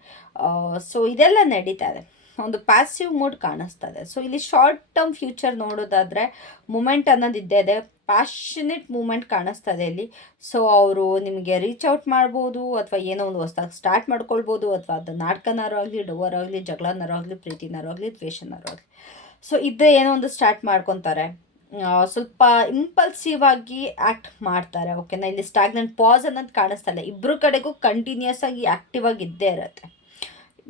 ಸೊ ಇದೆಲ್ಲ ನಡೀತಾ ಇದೆ. ಒಂದು ಪ್ಯಾಸಿವ್ ಮೋಡ್ ಕಾಣಿಸ್ತಾ ಇದೆ. ಸೊ ಇಲ್ಲಿ ಶಾರ್ಟ್ ಟರ್ಮ್ ಫ್ಯೂಚರ್ ನೋಡೋದಾದರೆ ಮೂಮೆಂಟ್ ಅನ್ನೋದು ಇದ್ದೇ ಇದೆ, ಪ್ಯಾಷನೇಟ್ ಮೂಮೆಂಟ್ ಕಾಣಿಸ್ತಾ ಇದೆ ಇಲ್ಲಿ. ಸೊ ಅವರು ನಿಮಗೆ ರೀಚ್ ಔಟ್ ಮಾಡ್ಬೋದು, ಅಥವಾ ಏನೋ ಒಂದು ಹೊಸ್ದಾಗಿ ಸ್ಟಾರ್ಟ್ ಮಾಡ್ಕೊಳ್ಬೋದು, ಅಥವಾ ಅದು ನಾಟಕನಾರು ಆಗಲಿ, ಡೋವರ್ ಆಗಲಿ, ಜಗಳನಾರು ಆಗಲಿ, ಪ್ರೀತಿನಾರು ಆಗಲಿ, ದ್ವೇಷನಾರು ಆಗಲಿ. ಸೊ ಇದೇ ಏನೋ ಒಂದು ಸ್ಟಾರ್ಟ್ ಮಾಡ್ಕೊತಾರೆ. ಸ್ವಲ್ಪ ಇಂಪಲ್ಸಿವ್ ಆಗಿ ಆ್ಯಕ್ಟ್ ಮಾಡ್ತಾರೆ. ಓಕೆನಾ? ಇಲ್ಲಿ ಸ್ಟಾಗ್ನೆಂಟ್ ಪಾಸ್ ಅನ್ನೋದು ಕಾಣಿಸ್ತಾ ಇಲ್ಲ. ಇಬ್ಬರು ಕಡೆಗೂ ಕಂಟಿನ್ಯೂಸ್ ಆಗಿ ಆ್ಯಕ್ಟಿವ್ ಆಗಿ ಇದ್ದೇ ಇರುತ್ತೆ.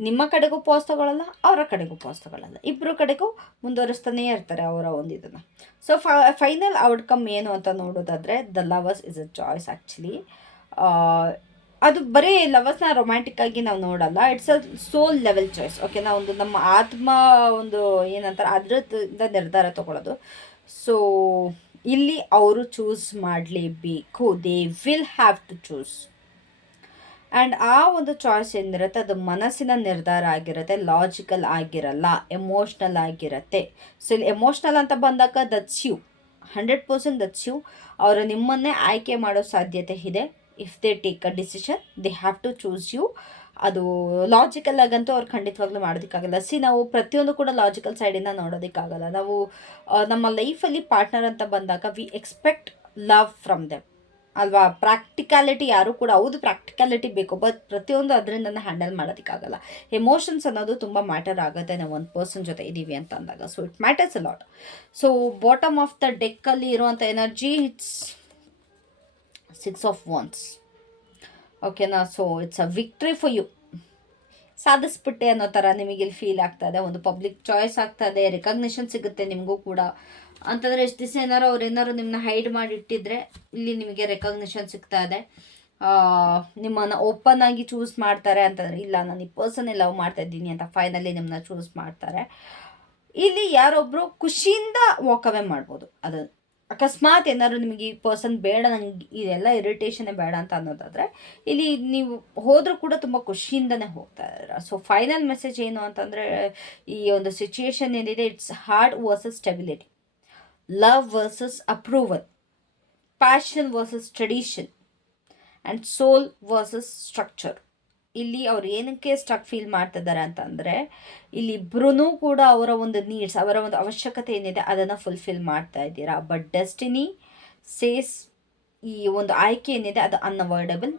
ನಿಮ್ಮ ಕಡೆಗೂ ಪಾಸ್ ತೊಗೊಳ್ಳಲ್ಲ, ಅವರ ಕಡೆಗೂ ಪಾಸ್ ತೊಗೊಳ್ಳಲ್ಲ, ಇಬ್ಬರು ಕಡೆಗೂ ಮುಂದುವರಿಸ್ತಾನೇ ಇರ್ತಾರೆ ಅವರ ಒಂದು ಇದನ್ನು. ಸೊ ಫೈನಲ್ ಔಟ್ಕಮ್ ಏನು ಅಂತ ನೋಡೋದಾದರೆ, the lovers is a choice. Actually ಅದು ಬರೀ ಲವರ್ಸ್ನ ರೊಮ್ಯಾಂಟಿಕ್ ಆಗಿ ನಾವು ನೋಡಲ್ಲ, it's a soul level choice. ಓಕೆನಾ? ಒಂದು ನಮ್ಮ ಆತ್ಮ ಒಂದು ಏನಂತಾರೆ ಅದರಿಂದ ನಿರ್ಧಾರ ತೊಗೊಳ್ಳೋದು. ಸೊ ಇಲ್ಲಿ ಅವರು ಚೂಸ್ ಮಾಡಲೇಬೇಕು, they will have to choose. And ಆ ಒಂದು ಚಾಯ್ಸ್ ಏನಿರುತ್ತೆ ಅದು ಮನಸ್ಸಿನ ನಿರ್ಧಾರ ಆಗಿರುತ್ತೆ, ಲಾಜಿಕಲ್ ಆಗಿರಲ್ಲ, ಎಮೋಷ್ನಲ್ ಆಗಿರುತ್ತೆ. ಸೊ ಇಲ್ಲಿ ಎಮೋಷ್ನಲ್ ಅಂತ ಬಂದಾಗ ದಟ್ಸ್ ಯು, 100% ದಟ್ಸ್ ಯು. ಅವರು ನಿಮ್ಮನ್ನೇ ಆಯ್ಕೆ ಮಾಡೋ ಸಾಧ್ಯತೆ ಇದೆ. If they take a decision they have to choose you. ಅದು ಲಾಜಿಕಲ್ ಆಗಂತೂ ಅವ್ರು ಖಂಡಿತವಾಗ್ಲೂ ಮಾಡೋದಕ್ಕಾಗಲ್ಲ. ನಾವು ಪ್ರತಿಯೊಂದು ಕೂಡ ಲಾಜಿಕಲ್ ಸೈಡಿಂದ ನೋಡೋದಕ್ಕಾಗಲ್ಲ. ನಾವು ನಮ್ಮ ಲೈಫಲ್ಲಿ ಪಾರ್ಟ್ನರ್ ಅಂತ ಬಂದಾಗ we expect love from them ಅಲ್ವಾ? ಪ್ರಾಕ್ಟಿಕಾಲಿಟಿ ಯಾರು ಕೂಡ, ಹೌದು ಪ್ರಾಕ್ಟಿಕಾಲಿಟಿ ಬೇಕು, ಬಟ್ ಪ್ರತಿಯೊಂದು ಅದರಿಂದ ಹ್ಯಾಂಡಲ್ ಮಾಡೋದಕ್ಕಾಗಲ್ಲ. ಎಮೋಷನ್ಸ್ ಅನ್ನೋದು ತುಂಬ ಮ್ಯಾಟರ್ ಆಗುತ್ತೆ ನಾವು ಒಂದು ಪರ್ಸನ್ ಜೊತೆ ಇದ್ದೀವಿ ಅಂತ ಅಂದಾಗ. So it matters a lot. So bottom of the ಡೆಕ್ಕಲ್ಲಿ ಇರುವಂಥ ಎನರ್ಜಿ ಇಟ್ಸ್ 6 ಆಫ್ ವಾಂಡ್ಸ್. ಓಕೆನಾ? So it's a victory for you. ಸಾಧಿಸ್ಬಿಟ್ಟೆ ಅನ್ನೋ ಥರ ನಿಮಗೆ ಇಲ್ಲಿ ಫೀಲ್ ಆಗ್ತಾ ಇದೆ. ಒಂದು ಪಬ್ಲಿಕ್ ಚಾಯ್ಸ್ ಆಗ್ತಾ ಇದೆ, ರೆಕಗ್ನಿಷನ್ ಸಿಗುತ್ತೆ ನಿಮಗೂ ಕೂಡ. ಅಂತಂದರೆ ಎಷ್ಟು ದಿವಸ ಅವ್ರೇನಾರು ನಿಮ್ಮನ್ನ ಹೈಡ್ ಮಾಡಿಟ್ಟಿದ್ರೆ ಇಲ್ಲಿ ನಿಮಗೆ ರೆಕಗ್ನಿಷನ್ ಸಿಗ್ತಾ ಇದೆ. ನಿಮ್ಮನ್ನು ಓಪನ್ ಆಗಿ ಚೂಸ್ ಮಾಡ್ತಾರೆ ಅಂತಂದರೆ, ಇಲ್ಲ ನಾನು ಈ ಪರ್ಸನ್ನೇ ಲವ್ ಮಾಡ್ತಾ ಇದ್ದೀನಿ ಅಂತ ಫೈನಲಿ ನಿಮ್ಮನ್ನ ಚೂಸ್ ಮಾಡ್ತಾರೆ. ಇಲ್ಲಿ ಯಾರೊಬ್ಬರು ಖುಷಿಯಿಂದ ವಾಕವೇ ಮಾಡ್ಬೋದು. ಅದು ಅಕಸ್ಮಾತ್ ಏನಾದ್ರು ನಿಮಗೆ ಈ ಪರ್ಸನ್ ಬೇಡ, ನಂಗೆ ಇದೆಲ್ಲ ಇರಿಟೇಷನ್ನೇ ಬೇಡ ಅಂತ ಅನ್ನೋದಾದರೆ ಇಲ್ಲಿ ನೀವು ಹೋದರೂ ಕೂಡ ತುಂಬ ಖುಷಿಯಿಂದನೇ ಹೋಗ್ತಾ ಇದ್ದಾರೆ. ಸೊ ಫೈನಲ್ ಮೆಸೇಜ್ ಏನು ಅಂತಂದರೆ, ಈ ಒಂದು ಸಿಚುಯೇಷನ್ ಏನಿದೆ it's heart versus stability, love versus approval, passion versus tradition, and soul versus structure. ಇಲ್ಲಿ ಅವ್ರು ಏನಕ್ಕೆ ಸ್ಟ್ರಕ್ ಫೀಲ್ ಮಾಡ್ತಿದ್ದಾರೆ ಅಂತಂದರೆ, ಇಲ್ಲಿ ಇಬ್ಬರೂ ಕೂಡ ಅವರ ಒಂದು ನೀಡ್ಸ್, ಅವರ ಒಂದು ಅವಶ್ಯಕತೆ ಏನಿದೆ ಅದನ್ನು ಫುಲ್ಫಿಲ್ ಮಾಡ್ತಾ ಇದ್ದೀರಾ. ಬಟ್ ಡೆಸ್ಟಿನಿ ಸೇಸ್ ಈ ಒಂದು ಆಯ್ಕೆ ಏನಿದೆ ಅದು ಅನ್ಅವಾಯ್ಡಬಲ್,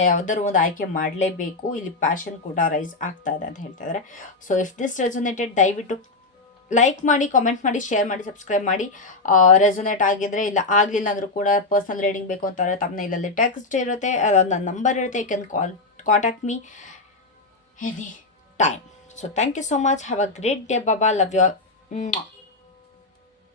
ಯಾವುದಾದ್ರು ಒಂದು ಆಯ್ಕೆ ಮಾಡಲೇಬೇಕು. ಇಲ್ಲಿ ಪ್ಯಾಷನ್ ಕೂಡ ರೈಸ್ ಆಗ್ತಾ ಇದೆ ಅಂತ ಹೇಳ್ತಾ ಇದ್ದಾರೆ. ಸೊ ಇಫ್ ದಿಸ್ ರೆಸೊನೇಟೆಡ್ ದಯವಿಟ್ಟು ಲೈಕ್ ಮಾಡಿ, ಕಾಮೆಂಟ್ ಮಾಡಿ, ಶೇರ್ ಮಾಡಿ, ಸಬ್ಸ್ಕ್ರೈಬ್ ಮಾಡಿ. ರೆಸೊನೇಟ್ ಆಗಿದ್ರೆ, ಇಲ್ಲ ಆಗಲಿಲ್ಲ ಅಂದರೂ ಕೂಡ ಪರ್ಸನಲ್ ರೀಡಿಂಗ್ ಬೇಕು ಅಂತಾರೆ, ತಮ್ಮನೆ ಇಲ್ಲಲ್ಲಿ ಟೆಕ್ಸ್ಟ್ ಇರುತ್ತೆ, ನನ್ನ ನಂಬರ್ ಇರುತ್ತೆ, you can contact me any time. So thank you so much. Have a great day. Baba. Love you all.